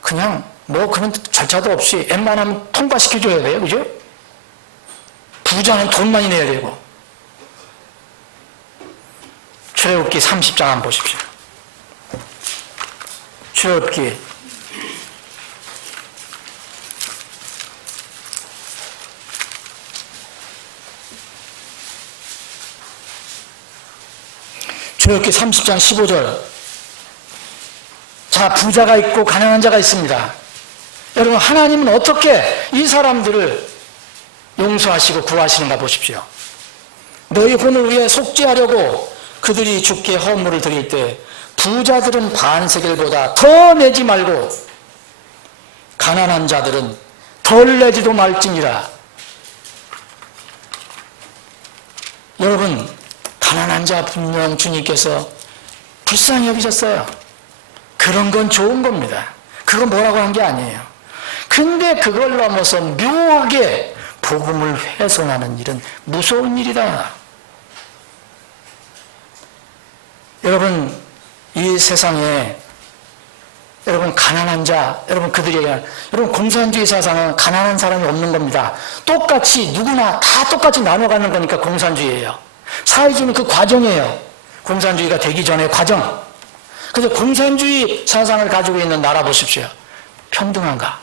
그냥 뭐 그런 절차도 없이 웬만하면 통과시켜줘야 돼요. 그죠? 부자는 돈 많이 내야 되고. 출애굽기 30장 한번 보십시오. 출애굽기 30장 15절. 자, 부자가 있고 가난한 자가 있습니다. 여러분, 하나님은 어떻게 이 사람들을 용서하시고 구하시는가 보십시오. 너희 혼을 위해 속죄하려고 그들이 주께 헌물을 드릴 때 부자들은 반세겔보다 더 내지 말고 가난한 자들은 덜 내지도 말지니라. 여러분, 가난한 자 분명 주님께서 불쌍히 여기셨어요. 그런 건 좋은 겁니다. 그건 뭐라고 한 게 아니에요. 근데 그걸 넘어서 묘하게 복음을 훼손하는 일은 무서운 일이다. 여러분, 이 세상에 여러분 가난한 자, 여러분 그들에게 여러분 공산주의 사상은 가난한 사람이 없는 겁니다. 똑같이 누구나 다 똑같이 나눠가는 거니까 공산주의예요. 사회주의는 그 과정이에요. 공산주의가 되기 전의 과정. 그래서 공산주의 사상을 가지고 있는 나라 보십시오. 평등한가?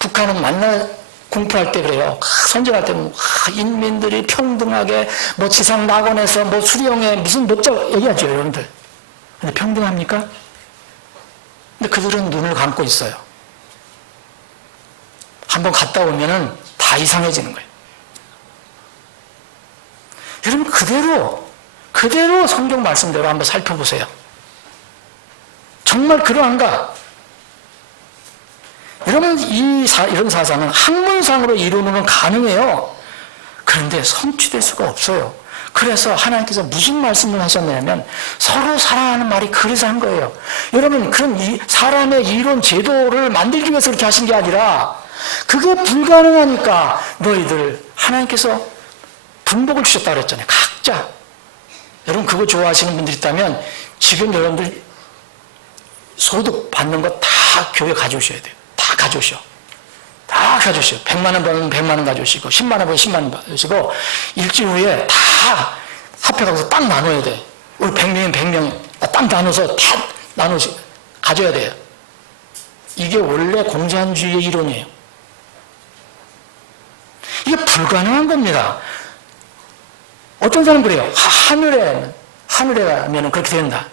북한은 만날 공포할 때 그래요. 선전할 때는 인민들이 평등하게 뭐 지상 낙원에서 뭐 수령에 무슨 몇자 얘기하죠, 여러분들. 근데 평등합니까? 근데 그들은 눈을 감고 있어요. 한번 갔다 오면은 다 이상해지는 거예요. 여러분, 그대로 성경 말씀대로 한번 살펴보세요. 정말 그러한가? 여러분, 이런 사상은 학문상으로 이론으로는 가능해요. 그런데 성취될 수가 없어요. 그래서 하나님께서 무슨 말씀을 하셨냐면 서로 사랑하는 말이 그래서 한 거예요. 여러분, 그런 사람의 이론 제도를 만들기 위해서 그렇게 하신 게 아니라 그게 불가능하니까 너희들 하나님께서 분복을 주셨다고 그랬잖아요. 각자. 여러분, 그거 좋아하시는 분들 있다면 지금 여러분들 소득 받는 거 다 교회 가져오셔야 돼요. 다 가져오셔. 다 가져오셔. 100만 원 벌면 100만 원 가져오시고 10만 원 벌면 10만 원 가져오시고 일주일 후에 다 합해가서 딱 나눠야 돼. 우리 100명이면 100명 딱 나눠서 다 가져야 돼요. 이게 원래 공산주의의 이론이에요. 이게 불가능한 겁니다. 어떤 사람은 그래요. 하늘에 가면 그렇게 된다.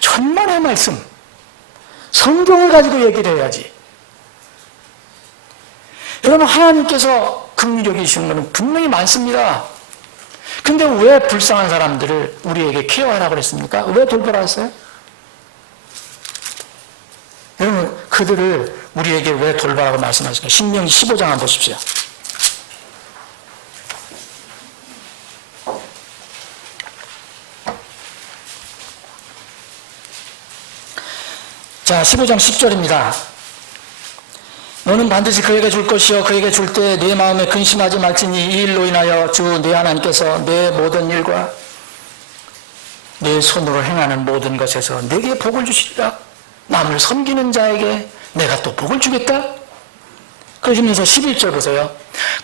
천만의 말씀. 성경을 가지고 얘기를 해야지. 여러분, 하나님께서 긍휼히 여기시는 것은 분명히 많습니다. 근데 왜 불쌍한 사람들을 우리에게 케어하라고 그랬습니까? 왜 돌보라고 여러분, 그들을 우리에게 왜 돌보라고 말씀하십니까? 신명기 15장 한번 보십시오. 자, 15장 10절입니다. 너는 반드시 그에게 줄 것이요 그에게 줄 때 내 마음에 근심하지 말지니 이 일로 인하여 주 내 하나님께서 내 모든 일과 내 손으로 행하는 모든 것에서 내게 복을 주시리라. 남을 섬기는 자에게 내가 또 복을 주겠다. 그러시면서 11절 보세요.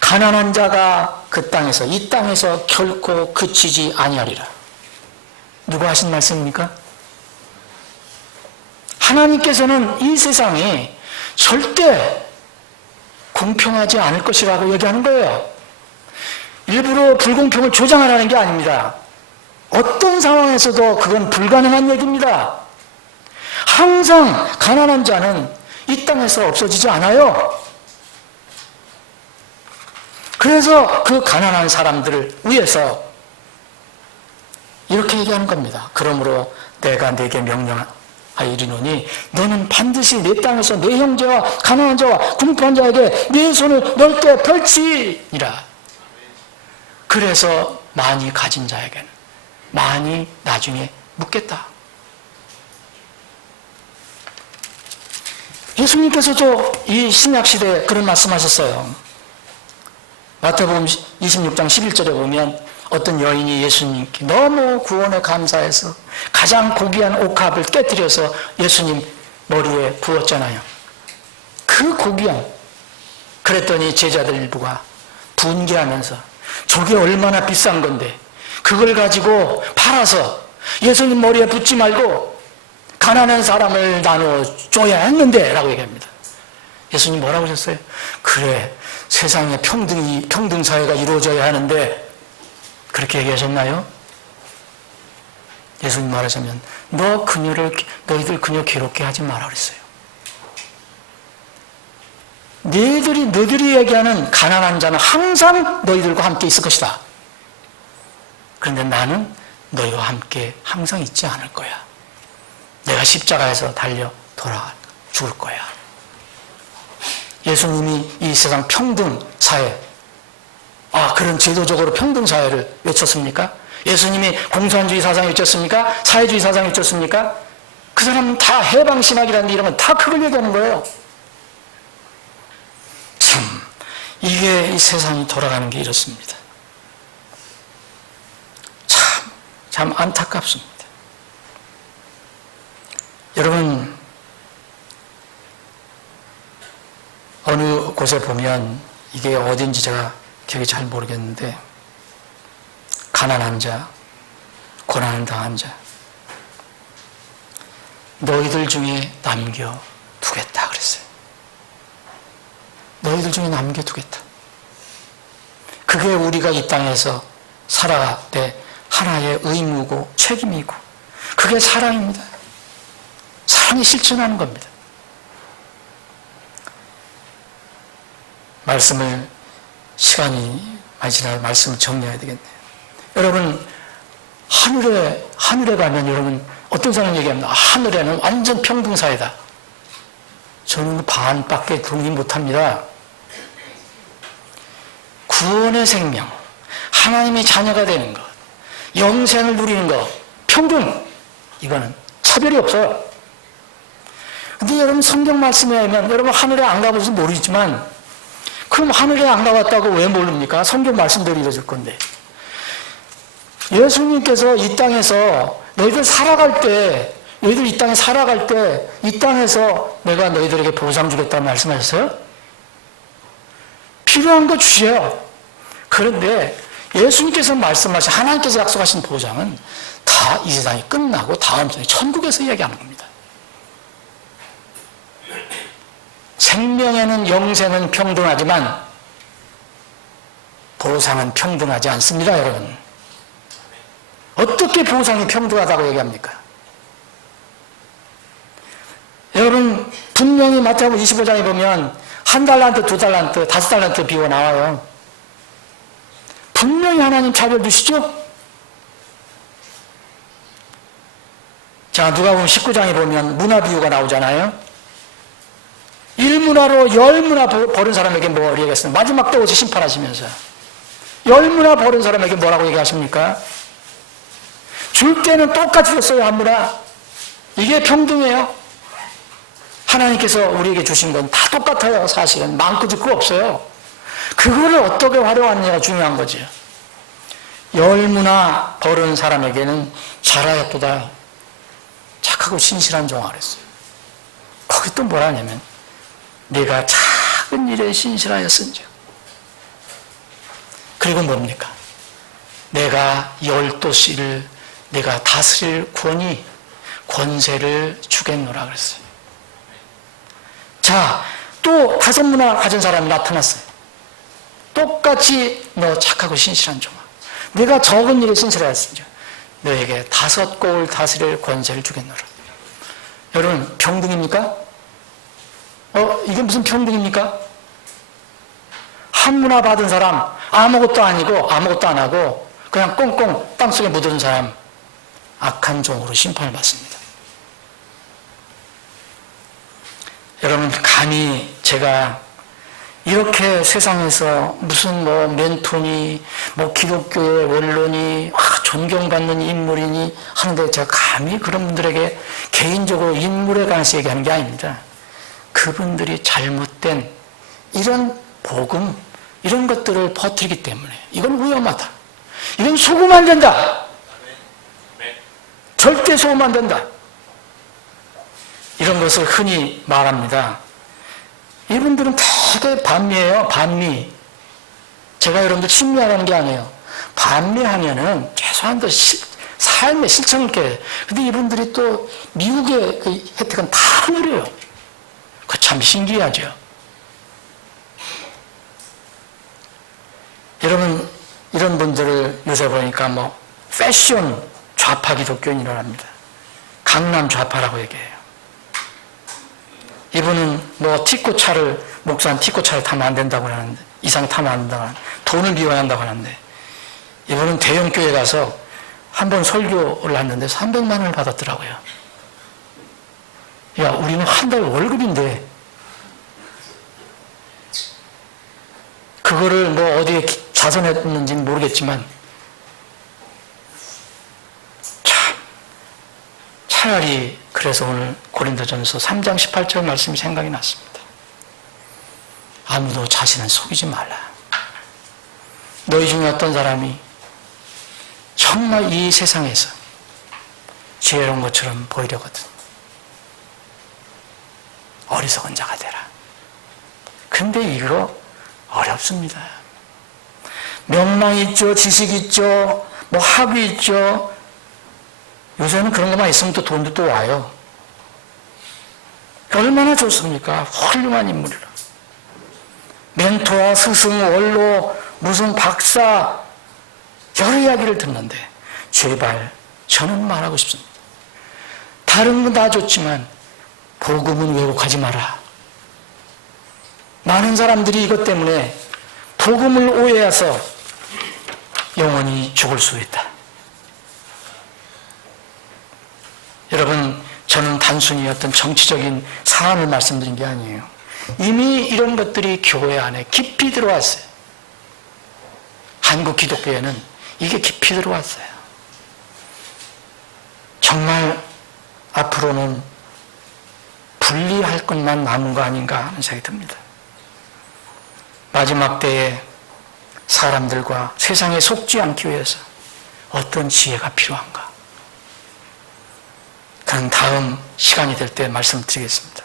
가난한 자가 그 땅에서 이 땅에서 결코 그치지 아니하리라. 누가 하신 말씀입니까? 하나님께서는 이 세상이 절대 공평하지 않을 것이라고 얘기하는 거예요. 일부러 불공평을 조장하라는 게 아닙니다. 어떤 상황에서도 그건 불가능한 얘기입니다. 항상 가난한 자는 이 땅에서 없어지지 않아요. 그래서 그 가난한 사람들을 위해서 이렇게 얘기하는 겁니다. 그러므로 내가 네게 명령하이르노니 너는 반드시 내 땅에서 내 형제와 가난한 자와 궁핍한 자에게 네 손을 넓게 펼치니라. 그래서 많이 가진 자에게는 많이 나중에 묻겠다. 예수님께서도 이 신약시대에 그런 말씀하셨어요. 마태복음 26장 11절에 보면 어떤 여인이 예수님께 너무 구원에 감사해서 가장 고귀한 옥합을 깨뜨려서 예수님 머리에 부었잖아요. 그 고귀한, 그랬더니 제자들 일부가 분개하면서 저게 얼마나 비싼 건데 그걸 가지고 팔아서 예수님 머리에 붙지 말고 가난한 사람을 나눠줘야 했는데 라고 얘기합니다. 예수님 뭐라고 하셨어요? 그래, 세상에 평등사회가 이루어져야 하는데 그렇게 얘기하셨나요? 예수님 말하자면 너희들 그녀 괴롭게 하지 마라 그랬어요. 너희들이 얘기하는 가난한 자는 항상 너희들과 함께 있을 것이다. 그런데 나는 너희와 함께 항상 있지 않을 거야. 내가 십자가에서 달려 죽을 거야. 예수님이 이 세상 평등사회, 그런 제도적으로 평등사회를 외쳤습니까? 예수님이 공산주의 사상 외쳤습니까? 사회주의 사상 외쳤습니까? 그 사람은 다 해방신학이라는 이런 건 다 그걸 얘기하는 거예요. 참, 이게 이 세상이 돌아가는 게 이렇습니다. 참 안타깝습니다. 여러분, 어느 곳에 보면 이게 어딘지 제가 기억이 잘 모르겠는데 가난한 자, 고난을 당한 자 너희들 중에 남겨두겠다 그랬어요. 너희들 중에 남겨두겠다. 그게 우리가 이 땅에서 살아갈 때 하나의 의무고 책임이고 그게 사랑입니다. 사랑이 실천하는 겁니다. 시간이 많이 지나서 말씀을 정리해야 되겠네요. 여러분, 하늘에 가면 여러분 어떤 사람 얘기합니다. 하늘에는 완전 평등사회다. 저는 반밖에 동의 못합니다. 구원의 생명, 하나님의 자녀가 되는 것, 영생을 누리는 것, 평등, 이거는 차별이 없어요. 근데 여러분 성경 말씀에 하면 여러분 하늘에 안 가봐서 모르지만 그럼 하늘에 안 가봤다고 왜 모릅니까? 성경 말씀대로 이루어질 건데. 예수님께서 이 땅에서 너희들 이 땅에 살아갈 때 이 땅에서 내가 너희들에게 보상 주겠다는 말씀하셨어요? 필요한 거 주세요. 그런데 예수님께서 말씀하신 하나님께서 약속하신 보장은 다 이 세상이 끝나고 다음 세상에 천국에서 이야기하는 겁니다. 생명에는 영생은 평등하지만 보상은 평등하지 않습니다, 여러분. 어떻게 보상이 평등하다고 얘기합니까? 여러분, 분명히 마태복음 25장에 보면 1달란트, 2달란트, 5달란트 비유가 나와요. 분명히 하나님 차별 두시죠? 자, 누가복음 19장에 보면 문화 비유가 나오잖아요. 1문화로 10문화 버는 사람에게 뭐 얘기했어요? 마지막 때 오시 심판하시면서 10문화 버는 사람에게 뭐라고 얘기하십니까? 줄 때는 똑같이 줬어요, 한 문화. 이게 평등해요. 하나님께서 우리에게 주신 건 다 똑같아요, 사실은. 많고 적고 없어요. 그거를 어떻게 활용하느냐가 중요한 거죠. 10문화 버는 사람에게는 잘하였도다. 착하고 신실한 종아 그랬어요. 거기 또 뭐라 하냐면 내가 작은 일에 신실하였은즉. 그리고 뭡니까? 내가 12시를 내가 다스릴 권세를 주겠노라 그랬어요. 자, 또 5문화 가진 사람이 나타났어요. 똑같이 너 착하고 신실한 종아. 내가 적은 일에 신실하였은즉 너에게 5골 다스릴 권세를 주겠노라. 여러분, 평등입니까? 이게 무슨 평등입니까? 한 문화 받은 사람 아무것도 아니고 아무것도 안 하고 그냥 꽁꽁 땅속에 묻은 사람 악한 종으로 심판을 받습니다. 여러분, 감히 제가 이렇게 세상에서 무슨 멘토니 기독교의 원론이 존경받는 인물이니 하는데 제가 감히 그런 분들에게 개인적으로 인물에 관해서 얘기하는 게 아닙니다. 그분들이 잘못된 이런 복음, 이런 것들을 퍼뜨리기 때문에 이건 위험하다. 이건 속으면 안 된다. 절대 속으면 안 된다. 이런 것을 흔히 말합니다. 이분들은 되게 반미예요. 반미. 제가 여러분들 친미하라는 게 아니에요. 반미하면은 최소한 더 삶의 실천을 깨. 근데 이분들이 또 미국의 그 혜택은 다 누려요. 그 참 신기하죠. 여러분, 이런 분들을 요새 보니까 뭐, 패션 좌파 기독교인이라고 합니다. 강남 좌파라고 얘기해요. 이분은 뭐, 목사는 티코차를 타면 안 된다고 하는데, 이상 타면 안 된다고 하는데, 돈을 비워한다고 하는데, 이분은 대형 교회 가서 한 번 설교를 했는데 300만 원을 받았더라고요. 야, 우리는 한 달 월급인데, 그거를 뭐 어디에 자선했는지는 모르겠지만, 차라리 그래서 오늘 고린도전서 3장 18절 말씀이 생각이 났습니다. 아무도 자신을 속이지 말라. 너희 중에 어떤 사람이 정말 이 세상에서 지혜로운 것처럼 보이려거든 어리석은 자가 되라. 근데 이거 어렵습니다. 명망 있죠, 지식 있죠, 뭐 학위 있죠. 요새는 그런 것만 있으면 또 돈도 또 와요. 얼마나 좋습니까? 훌륭한 인물이라. 멘토와 스승, 원로, 무슨 박사, 여러 이야기를 듣는데, 제발 저는 말하고 싶습니다. 다른 건 다 좋지만 복음은 왜곡하지 마라. 많은 사람들이 이것 때문에 복음을 오해해서 영원히 죽을 수 있다. 여러분, 저는 단순히 어떤 정치적인 사안을 말씀드린 게 아니에요. 이미 이런 것들이 교회 안에 깊이 들어왔어요. 한국 기독교에는 이게 깊이 들어왔어요. 정말 앞으로는 분리할 것만 남은 거 아닌가 하는 생각이 듭니다. 마지막 때에 사람들과 세상에 속지 않기 위해서 어떤 지혜가 필요한가? 그런 다음 시간이 될 때 말씀드리겠습니다.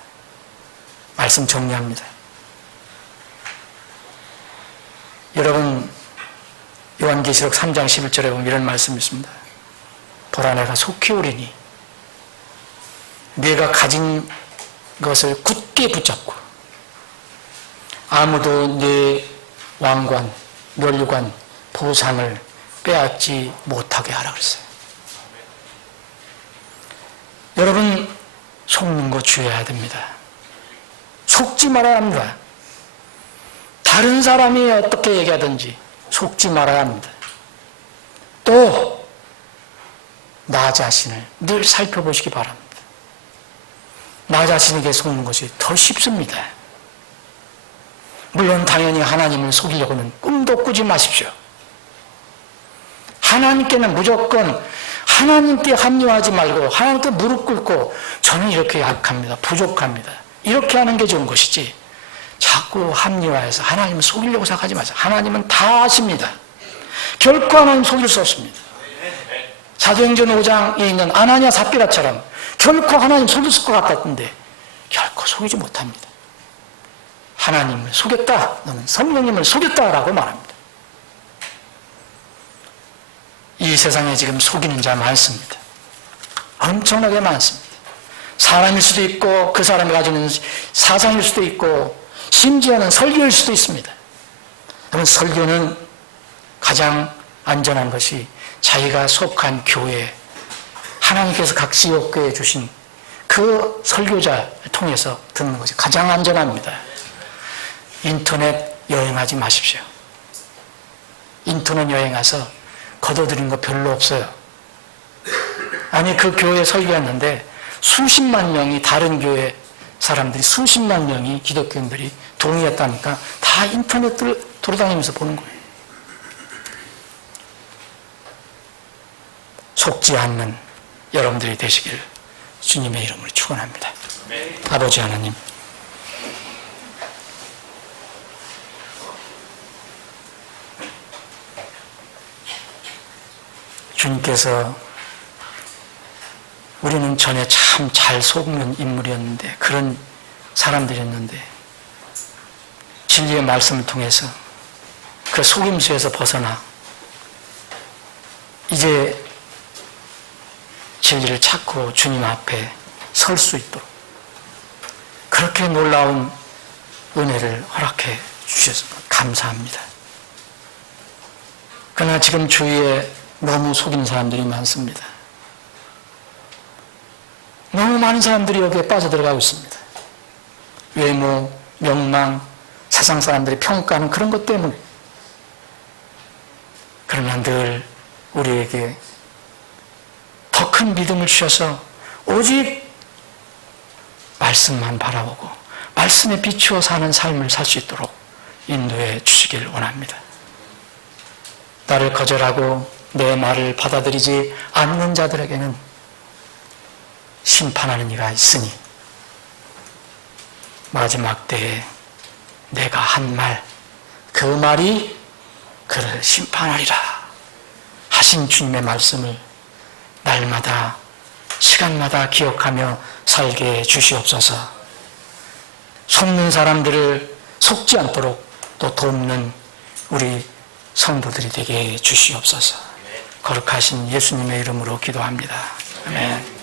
말씀 정리합니다. 여러분, 요한계시록 3장 11절에 보면 이런 말씀이 있습니다. 보라, 내가 속히 오리니 네가 가진 것을 굳게 붙잡고 아무도 네 왕관, 면류관, 보상을 빼앗지 못하게 하라 그랬어요. 여러분, 속는 거 주의해야 됩니다. 속지 말아야 합니다. 다른 사람이 어떻게 얘기하든지 속지 말아야 합니다. 또 나 자신을 늘 살펴보시기 바랍니다. 나 자신에게 속는 것이 더 쉽습니다. 물론 당연히 하나님을 속이려고는 꿈도 꾸지 마십시오. 하나님께는 무조건 하나님께 합리화하지 말고 하나님께 무릎 꿇고 저는 이렇게 약합니다. 부족합니다. 이렇게 하는 게 좋은 것이지 자꾸 합리화해서 하나님을 속이려고 생각하지 마세요. 하나님은 다 아십니다. 결코 하나님 속일 수 없습니다. 사도행전 5장에 있는 아나니아 삽비라처럼 결코 하나님 속였을 것 같았는데 결코 속이지 못합니다. 하나님을 속였다, 너는 성령님을 속였다라고 말합니다. 이 세상에 지금 속이는 자 많습니다. 엄청나게 많습니다. 사람일 수도 있고 그 사람이 가지고 있는 사상일 수도 있고 심지어는 설교일 수도 있습니다. 그러면 설교는 가장 안전한 것이 자기가 속한 교회, 하나님께서 각 지역교회에 주신 그 설교자를 통해서 듣는 것이 가장 안전합니다. 인터넷 여행하지 마십시오. 인터넷 여행 가서 걷어들인 거 별로 없어요. 아니, 그 교회에 설교했는데 수십만 명이, 다른 교회 사람들이 수십만 명이, 기독교인들이 동의했다니까 다 인터넷을 돌아다니면서 보는 거예요. 속지 않는 여러분들이 되시길 주님의 이름으로 축원합니다. 아버지 하나님, 주님께서 우리는 전에 참 잘 속는 인물이었는데, 그런 사람들이었는데 진리의 말씀을 통해서 그 속임수에서 벗어나 이제 진리를 찾고 주님 앞에 설 수 있도록 그렇게 놀라운 은혜를 허락해 주셔서 감사합니다. 그러나 지금 주위에 너무 속인 사람들이 많습니다. 너무 많은 사람들이 여기에 빠져들어가고 있습니다. 외모, 명망, 세상 사람들이 평가하는 그런 것 때문에. 그러나 늘 우리에게 더 큰 믿음을 주셔서 오직 말씀만 바라보고 말씀에 비추어 사는 삶을 살 수 있도록 인도해 주시길 원합니다. 나를 거절하고 내 말을 받아들이지 않는 자들에게는 심판하는 이가 있으니 마지막 때에 내가 한 말, 그 말이 그를 심판하리라 하신 주님의 말씀을 날마다 시간마다 기억하며 살게 주시옵소서. 속는 사람들을 속지 않도록 또 돕는 우리 성도들이 되게 주시옵소서. 거룩하신 예수님의 이름으로 기도합니다. 아멘.